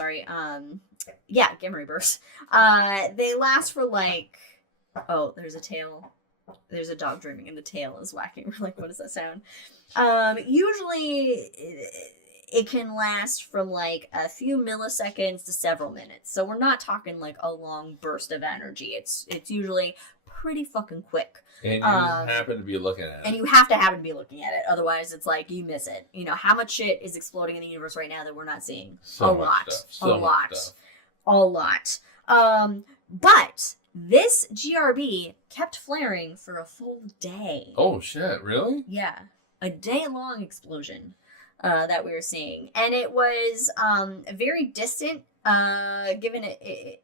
ray bursts, they last for like, oh, there's a tail. There's a dog dreaming and the tail is whacking. We're like, what does that sound? Usually it can last from like a few milliseconds to several minutes. So we're not talking like a long burst of energy. It's usually pretty fucking quick. And you happen to be looking at it. And you have to happen to be looking at it. Otherwise, it's like you miss it. You know, how much shit is exploding in the universe right now that we're not seeing? A lot. But this GRB kept flaring for a full day. Oh, shit. Really? Yeah. A day-long explosion that we were seeing. And it was very distant, given it...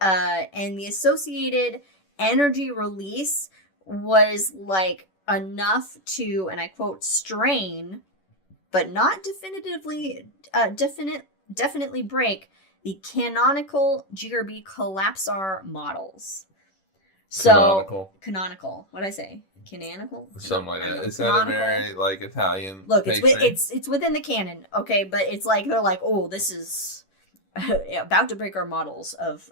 and the associated energy release was like enough to, and I quote, strain, but not definitely break the canonical GRB collapsar models. So canonical. What did I say? Canonical? Something like that. It's not a very like Italian. Look, it's within the canon, okay, but it's like they're like, oh, this is about to break our models of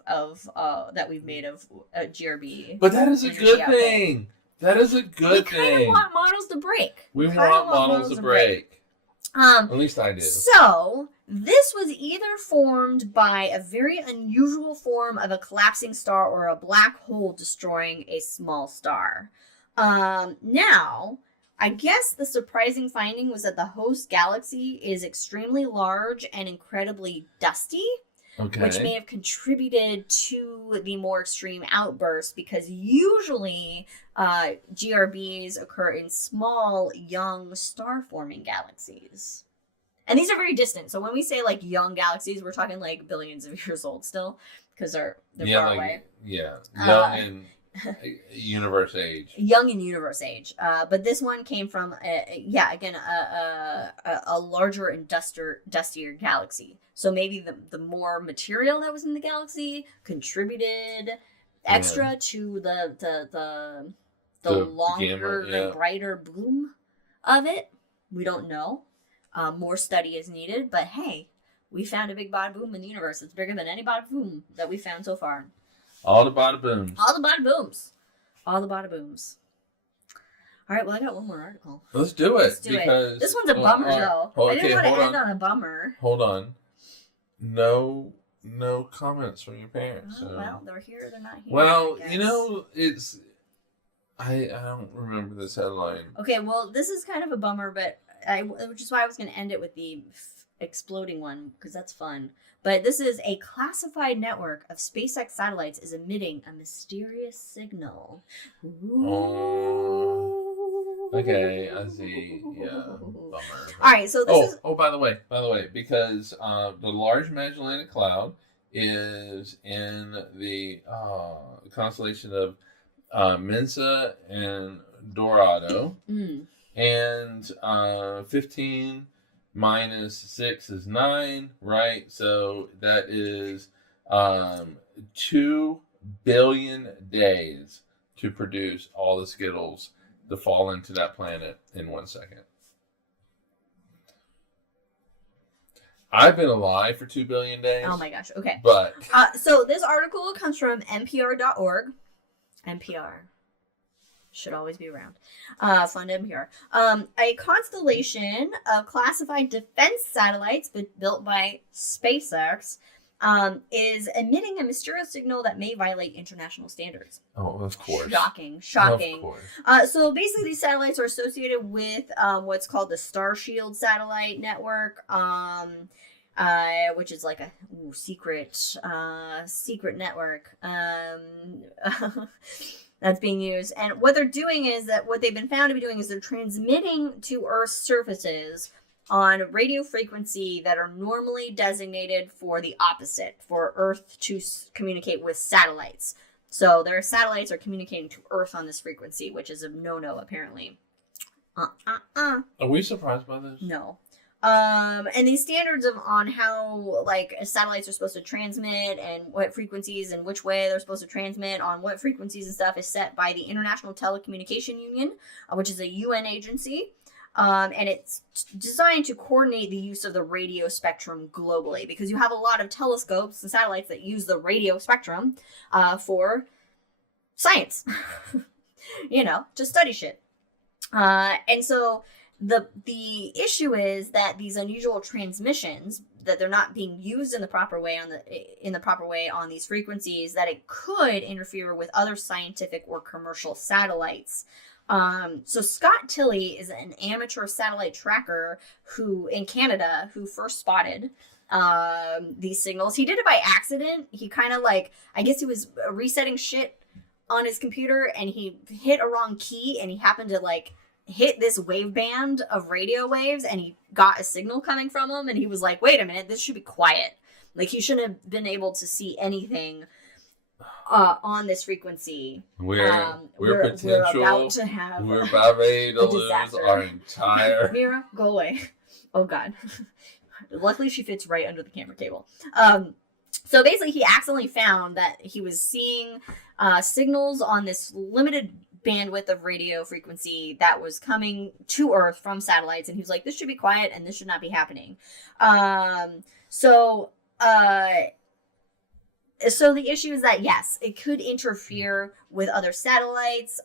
that we've made of GRB. But that is a good thing. That is a good thing. We kind of want models to break. We want models to break. At least I do. So this was either formed by a very unusual form of a collapsing star or a black hole destroying a small star. Now, I guess the surprising finding was that the host galaxy is extremely large and incredibly dusty, which may have contributed to the more extreme outbursts because usually GRBs occur in small, young star-forming galaxies. And these are very distant. So when we say like young galaxies, we're talking like billions of years old still because they're far away. Yeah, young and universe age. Young in universe age. But this one came from, a larger and dustier galaxy. So maybe the more material that was in the galaxy contributed extra to the longer and brighter bloom of it. We don't know. More study is needed. But hey, we found a big bada boom in the universe. It's bigger than any bada boom that we found so far. All the bada booms. All the bada booms. All the bada booms. All right, well, I got one more article. Let's do it. Because this one's a bummer, though. I didn't want to end on a bummer. Hold on. No comments from your parents. Oh, well, they're here, they're not here. Well, you know, it's... I don't remember this headline. Okay, well, this is kind of a bummer, but which is why I was going to end it with the exploding one, because that's fun. But this is a classified network of SpaceX satellites is emitting a mysterious signal. Oh. Okay, I see. Yeah, bummer. All right, so this is... Oh, by the way, because the Large Magellanic Cloud is in the constellation of Mensa and Dorado, and 15 minus 6 is 9, right? So that is 2 billion days to produce all the Skittles to fall into that planet in 1 second. I've been alive for 2 billion days. Oh my gosh, okay. But so this article comes from NPR.org. NPR. Should always be around. Fund NPR. A constellation of classified defense satellites built by SpaceX is emitting a mysterious signal that may violate international standards. Oh, of course. Shocking. Of course. So basically these satellites are associated with what's called the Starshield satellite network, which is like a secret network. That's being used. And what they're doing is that what they've been found to be doing is they're transmitting to Earth's surfaces on radio frequency that are normally designated for the opposite, for Earth to communicate with satellites. So their satellites are communicating to Earth on this frequency, which is a no-no, apparently. Are we surprised by this? No. And these standards on how like satellites are supposed to transmit and what frequencies and which way they're supposed to transmit on what frequencies and stuff is set by the International Telecommunication Union, which is a UN agency. And it's designed to coordinate the use of the radio spectrum globally, because you have a lot of telescopes and satellites that use the radio spectrum for science, to study shit. And so the issue is that these unusual transmissions, that they're not being used in the proper way on these frequencies, that it could interfere with other scientific or commercial satellites. So Scott Tilley is an amateur satellite tracker in Canada who first spotted these signals. He did it by accident. He kind of I guess he was resetting shit on his computer and he hit a wrong key and he happened to hit this wave band of radio waves and he got a signal coming from them and he was like, wait a minute, this should be quiet. He shouldn't have been able to see anything on this frequency. We're about ready to lose our entire... Mira, go away. Oh God. Luckily she fits right under the camera cable. So basically he accidentally found that he was seeing signals on this limited bandwidth of radio frequency that was coming to Earth from satellites, and he was like, this should be quiet and this should not be happening. So the issue is that, yes, it could interfere with other satellites.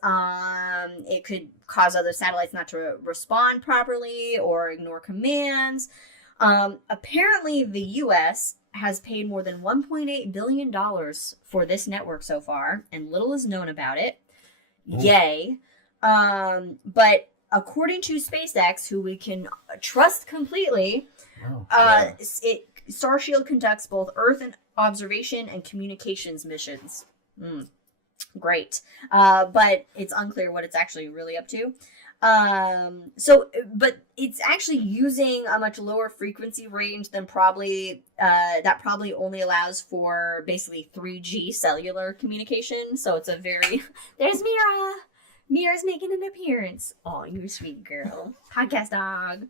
It could cause other satellites not to respond properly or ignore commands. Apparently the US has paid more than $1.8 billion for this network so far, and little is known about it. Yay. But according to SpaceX, who we can trust completely, Starshield conducts both Earth and observation and communications missions. Great. But it's unclear what it's actually really up to. But it's actually using a much lower frequency range than that probably only allows for basically 3G cellular communication. So it's there's Mira. Mira's making an appearance. Oh, you sweet girl. Podcast dog.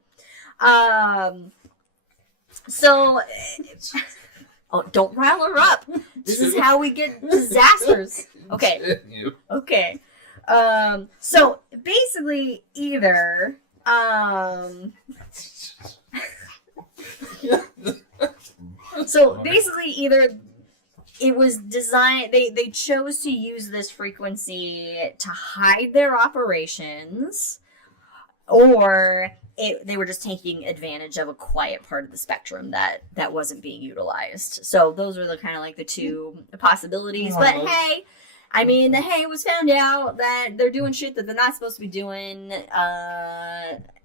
Don't rile her up. This is how we get disasters. Okay. Okay. So basically either it was designed, they chose to use this frequency to hide their operations, or they were just taking advantage of a quiet part of the spectrum that wasn't being utilized. So those are the kind of the two possibilities. But hey, I mean, the was found out that they're doing shit that they're not supposed to be doing,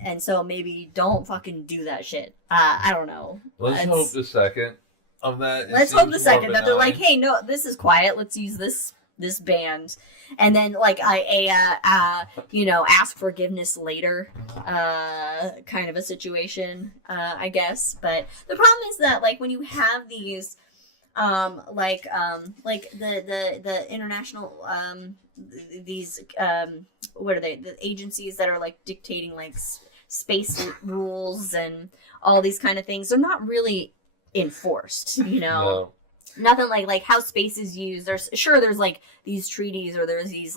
and so maybe don't fucking do that shit. I don't know. Let's hope the second of that. Let's hope the second that they're like, hey, no, this is quiet. Let's use this band, and then ask forgiveness later, kind of a situation, I guess. But the problem is that when you have these. The international these what are they, the agencies that are dictating space rules and all these kind of things, they're not really enforced, No. Nothing like how space is used. There's these treaties, or there's these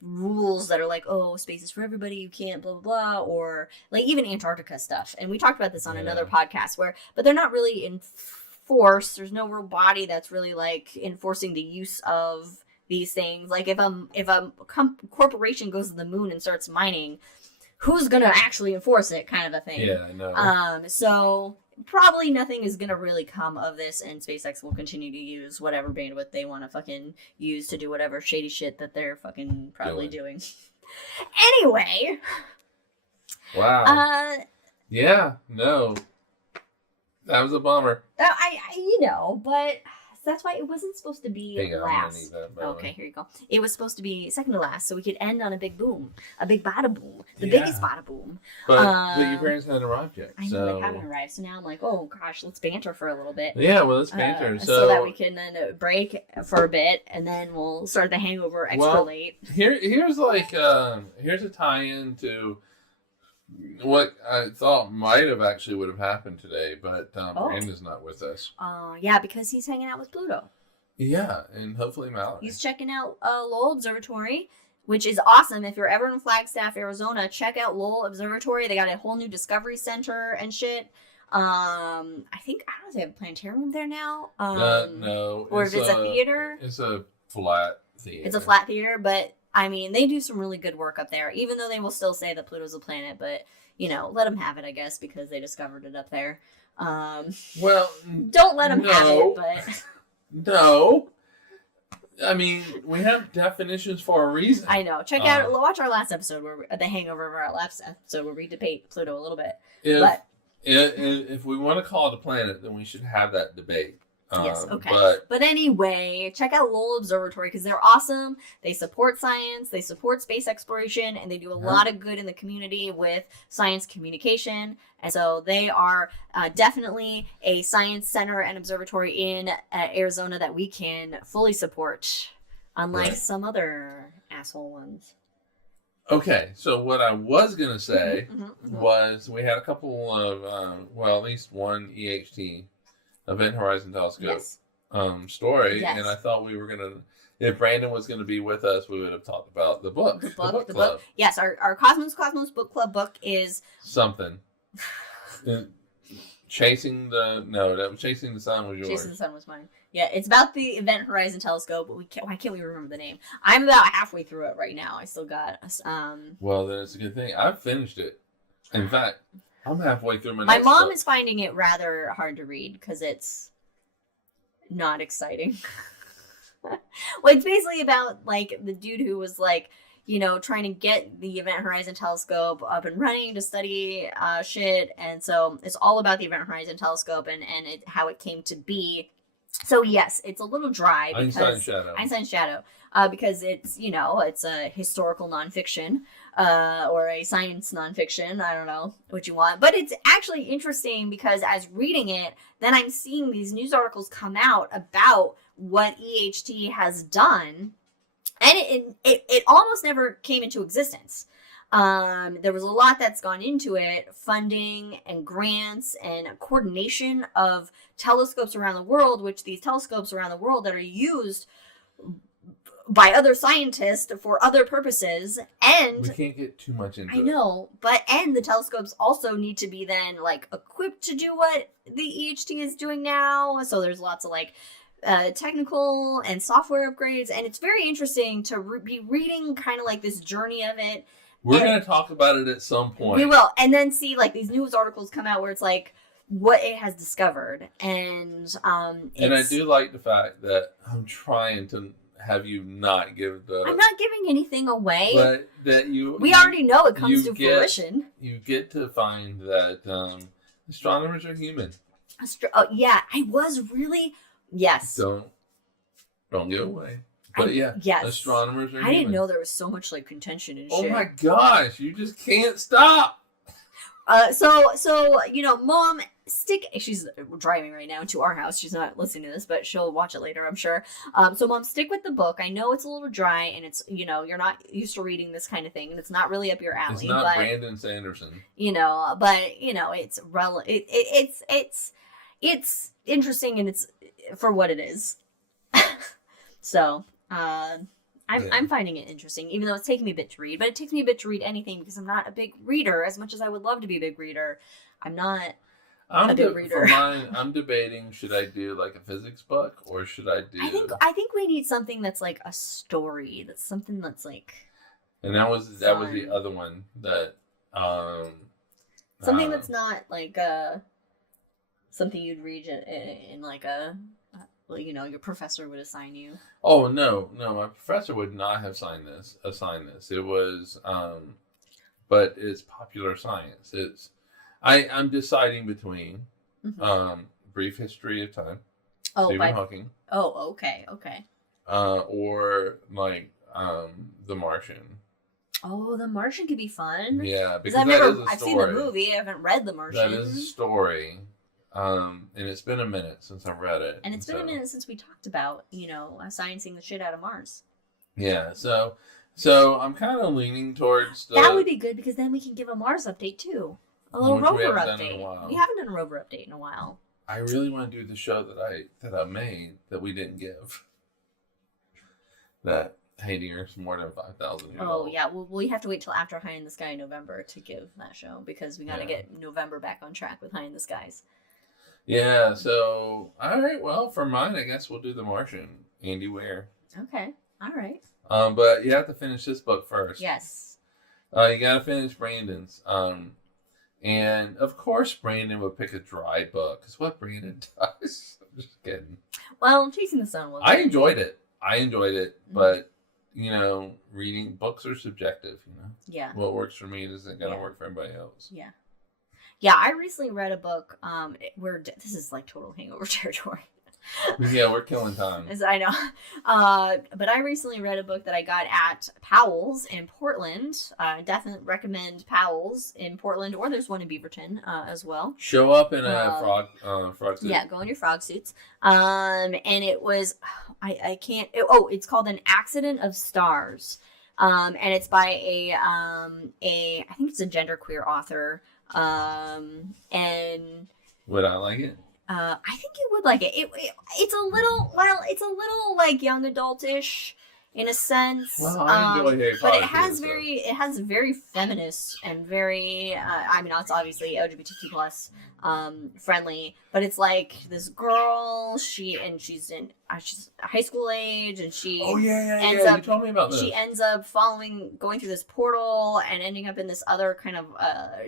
rules that are space is for everybody, you can't blah blah blah, or even Antarctica stuff, and we talked about this on another podcast but they're not really enforced. There's no real body that's really enforcing the use of these things. If a corporation goes to the moon and starts mining, who's gonna actually enforce it, kind of a thing. Yeah, I know. So probably nothing is gonna really come of this, and SpaceX will continue to use whatever bandwidth they want to fucking use to do whatever shady shit that they're fucking probably doing. Anyway. Wow. Yeah, no. That was a bummer. But that's why it wasn't supposed to be last. Okay, here you go. It was supposed to be second to last, so we could end on a big boom. A big bada boom. The biggest bada boom. But your parents hadn't arrived yet. I know they haven't arrived, so now I'm like, oh gosh, let's banter for a little bit. Yeah, well, let's banter. So that we can then break for a bit, and then we'll start the hangover extra late. Here's a tie-in to what I thought might have actually would have happened today, but Brandon's not with us. Yeah, because he's hanging out with Pluto. Yeah, and hopefully Mallory. He's checking out Lowell Observatory, which is awesome. If you're ever in Flagstaff, Arizona, check out Lowell Observatory. They got a whole new Discovery Center and shit. I don't know if they have a planetarium there now. No. Or if it's a theater. It's a flat theater. It's a flat theater, but I mean, they do some really good work up there, even though they will still say that Pluto's a planet, but, let them have it, I guess, because they discovered it up there. Well, don't let them have it, but... No. I mean, we have definitions for a reason. I know. Watch our last episode, the hangover of our last episode, where we debate Pluto a little bit. If we want to call it a planet, then we should have that debate. Yes, okay. But anyway, check out Lowell Observatory because they're awesome. They support science, they support space exploration, and they do a lot of good in the community with science communication. And so they are definitely a science center and observatory in Arizona that we can fully support, unlike some other asshole ones. Okay, so what I was going to say was we had a couple of, at least one EHT, Event Horizon Telescope story, and I thought we were going to, if Brandon was going to be with us, we would have talked about the book. The book club. Yes, our Cosmos Book Club book is... Something. Chasing the Sun was yours. Chasing the Sun was mine. Yeah, it's about the Event Horizon Telescope, but why can't we remember the name? I'm about halfway through it right now. I still got... Well, then it's a good thing. I've finished it. In fact... I'm halfway through my mom is finding it rather hard to read because it's not exciting. Well, it's basically about, like, the dude who was, like, trying to get the Event Horizon Telescope up and running to study shit. And so it's all about the Event Horizon Telescope and how it came to be. So, yes, it's a little dry. Einstein's Shadow. Because it's, it's a historical nonfiction. Or a science nonfiction. I don't know what you want. But it's actually interesting because as reading it, then I'm seeing these news articles come out about what EHT has done. And it almost never came into existence. There was a lot that's gone into it, funding and grants and coordination of telescopes around the world, which these telescopes around the world that are used by other scientists for other purposes, and we can't get too much into it. I know, and the telescopes also need to be then like equipped to do what the EHT is doing now. So there's lots of like technical and software upgrades, and it's very interesting to be reading kind of like this journey of it. We're going to talk about it at some point. We will, and then see like these news articles come out where it's like what it has discovered, and I do like the fact that I'm trying to have you not give the... I'm not giving anything away. But that we already know it comes to fruition. You get to find that astronomers are human. Yeah, I was really... Yes. Don't give away. But yes. Astronomers are human. I didn't know there was so much like contention and shit. Oh my gosh, you just can't stop. So Mom, she's driving right now to our house. She's not listening to this, but she'll watch it later, I'm sure. So Mom, stick with the book. I know it's a little dry and it's, you're not used to reading this kind of thing and it's not really up your alley. It's not Brandon Sanderson. It's it's interesting and it's for what it is. So, I'm finding it interesting, even though it's taking me a bit to read. But it takes me a bit to read anything because I'm not a big reader. As much as I would love to be a big reader, I'm not a big reader. For mine, I'm debating, should I do like a physics book or should I do... I think we need something that's like a story. That's something that's like... And that was the other one that... something that's not like something you'd read in like a... your professor would assign you. Oh, no, my professor would not have assigned this. It was, but it's popular science. I'm deciding between, Brief History of Time, Stephen Hawking. Oh, okay. Or like, The Martian. Oh, The Martian could be fun. Yeah, because I've seen the movie. I haven't read The Martian. That is a story. And it's been a minute since I've read it. And it's been a minute since we talked about, sciencing the shit out of Mars. Yeah, so So I'm kind of leaning towards that would be good because then we can give a Mars update too. A little rover update. We haven't done a rover update in a while. I really want to do the show that I made that we didn't give. That Haiti Earth's more than 5,000 years old. Yeah, well, we have to wait till after High in the Sky in November to give that show because we got to get November back on track with High in the Skies. Yeah, so all right, well, for mine, I guess we'll do The Martian, Andy Weir. Okay, all right. But you have to finish this book first. Yes. You got to finish Brandon's. And of course, Brandon would pick a dry book. Because what Brandon does. I'm just kidding. Well, Chasing the Sun was. I enjoyed it. But reading books are subjective. Yeah. What works for me isn't gonna work for everybody else. Yeah. Yeah, I recently read a book. Where this is like total hangover territory. Yeah, we're killing time. I know. But I recently read a book that I got at Powell's in Portland. I definitely recommend Powell's in Portland, or there's one in Beaverton as well. Show up in a frog suit. Yeah, go in your frog suits. And it was, it's called An Accident of Stars. And it's by I think it's a genderqueer author. And would I like it? I think you would like it. It's a little like young adultish in a sense. Well, I enjoy Harry Potter, but it has very feminist and very it's obviously LGBTQ plus friendly, but it's like this girl, she's high school age, and she you told me about this. She ends up going through this portal and ending up in this other kind of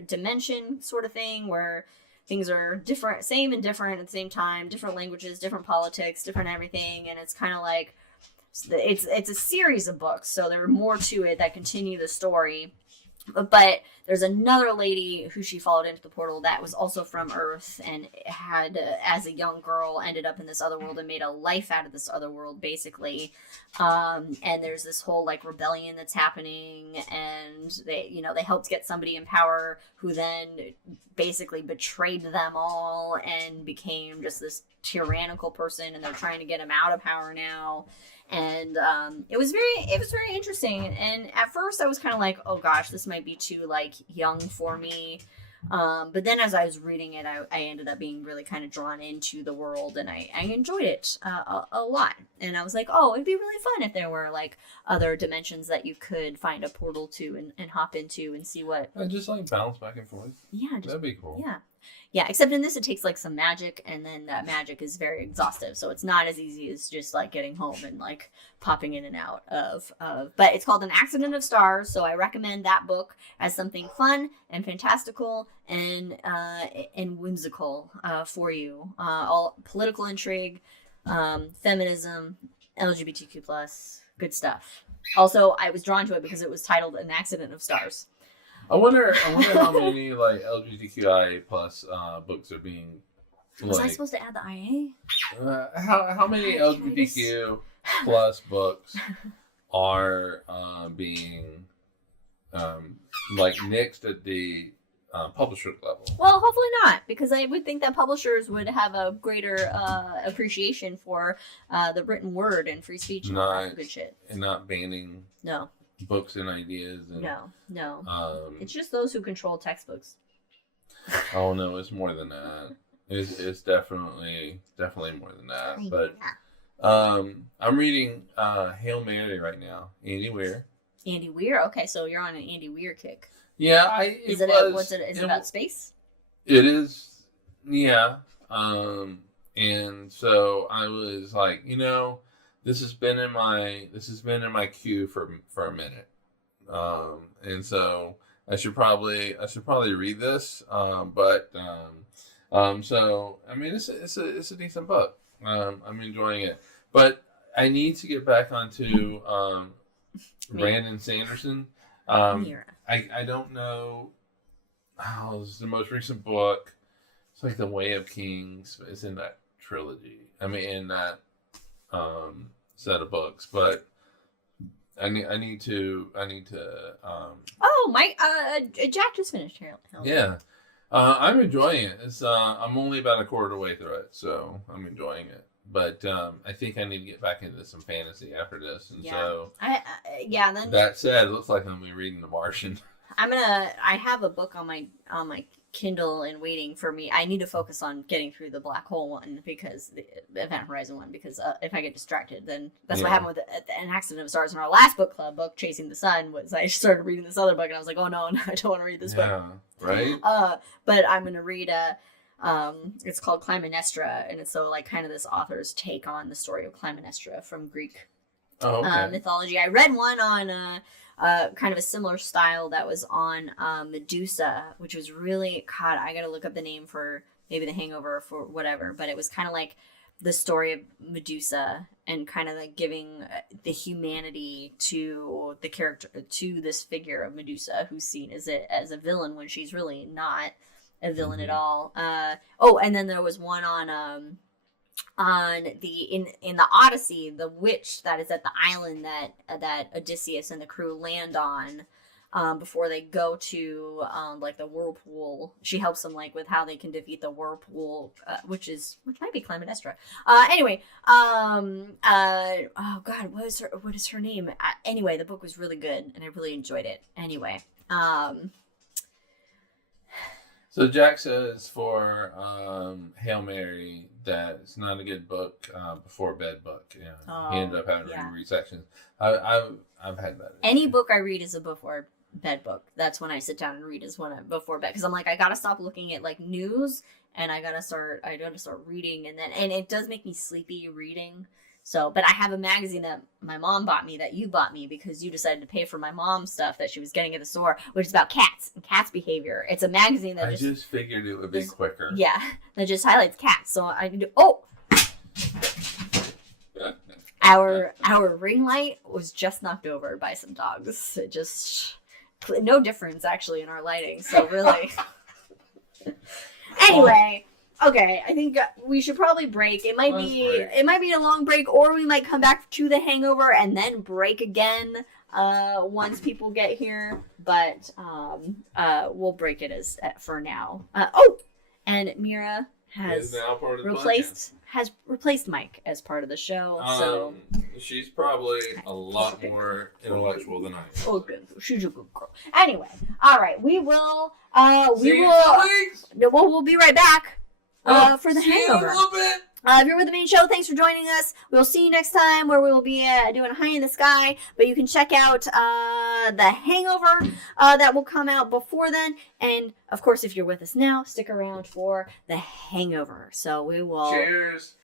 dimension sort of thing where things are different, same and different at the same time, different languages, different politics, different everything. And it's kind of like, it's a series of books. So there are more to it that continue the story. But there's another lady who she followed into the portal that was also from Earth and had, as a young girl, ended up in this other world and made a life out of this other world, basically. And there's this whole like rebellion that's happening, and they helped get somebody in power who then basically betrayed them all and became just this tyrannical person, and they're trying to get him out of power now. And it was very interesting. And at first I was kind of like, oh gosh, this might be too like young for me. But then as I was reading it, I ended up being really kind of drawn into the world, and I enjoyed it a lot. And I was like, oh, it'd be really fun if there were like other dimensions that you could find a portal to and hop into and see what. And just like bounce back and forth. Yeah. That'd be cool. Yeah. Yeah, except in this it takes like some magic, and then that magic is very exhaustive, so it's not as easy as just like getting home and like popping in and out of but it's called An Accident of Stars, so I recommend that book as something fun and fantastical and whimsical for you. All political intrigue, feminism, LGBTQ plus, good stuff. Also, I was drawn to it because it was titled An Accident of Stars. I wonder how many like LGBTQIA plus books are being. Was I supposed to add the IA? How many LGBTQ plus books are being like nixed at the publisher level? Well, hopefully not, because I would think that publishers would have a greater appreciation for the written word and free speech and all that good shit. And not banning. No. Books and ideas. And, no. It's just those who control textbooks. Oh no, it's more than that. It's definitely more than that. But I'm reading Hail Mary right now. Andy Weir. Andy Weir. Okay, so you're on an Andy Weir kick. Yeah, Is it about space? It is. Yeah. And so I was like, this has been in my queue for a minute, and so I should probably read this. So I mean, it's a decent book. I'm enjoying it, but I need to get back onto Brandon Sanderson. I don't know. Oh, this is the most recent book. It's like The Way of Kings. It's in that trilogy. I mean, in that set of books, but I need to. Oh, Jack just finished here. Yeah, I'm enjoying it. It's I'm only about a quarter way through it, so I'm enjoying it. But I think I need to get back into some fantasy after this. And so, and then that said, it looks like I'm going to be reading The Martian. I have a book on my Kindle and waiting for me. I need to focus on getting through the Black Hole one, because the Event Horizon one, because if I get distracted, then that's what happened with An Accident of Stars in our last book club book, Chasing the Sun, was I started reading this other book and I was like, oh no, I don't want to read this book. Right. But I'm going to read it's called Clytemnestra, and it's so like kind of this author's take on the story of Clytemnestra from Greek mythology. I read one on kind of a similar style that was on Medusa, which was really, God, I gotta look up the name for maybe The Hangover for whatever, but it was kind of like the story of Medusa and kind of like giving the humanity to the character, to this figure of Medusa, who's seen as a villain when she's really not a villain at all. And then there was one on the in the Odyssey, the witch that is at the island that Odysseus and the crew land on before they go to like the whirlpool. She helps them like with how they can defeat the whirlpool, which might be Clytemnestra. Anyway, oh God, what is her name? Anyway, the book was really good and I really enjoyed it. Anyway, so Jack says for Hail Mary that it's not a good book before bed book. Yeah, he ended up having to read sections. I've had that. Any book I read is a before bed book. That's when I sit down and read, is when before bed, because I'm like, I gotta stop looking at like news and I gotta start reading, and it does make me sleepy reading. So, but I have a magazine that my mom bought me, that you bought me, because you decided to pay for my mom's stuff that she was getting at the store, which is about cats and cats' behavior. It's a magazine that I just figured it would be quicker. Yeah, that just highlights cats. So I need to. Our ring light was just knocked over by some dogs. It just no difference actually in our lighting. So really. Anyway. Okay, I think we should probably break. It might be a long break, or we might come back to The Hangover and then break again once people get here. But we'll break it for now. And Mira has replaced Mike as part of the show. So she's probably a lot more intellectual than I am. Oh, good. She's a good girl. Anyway, all right, we will. We'll be right back. For The Hangover. If you're with the main show, thanks for joining us. We'll see you next time, where we will be doing High in the Sky. But you can check out The Hangover that will come out before then. And, of course, if you're with us now, stick around for The Hangover. So we will... Cheers.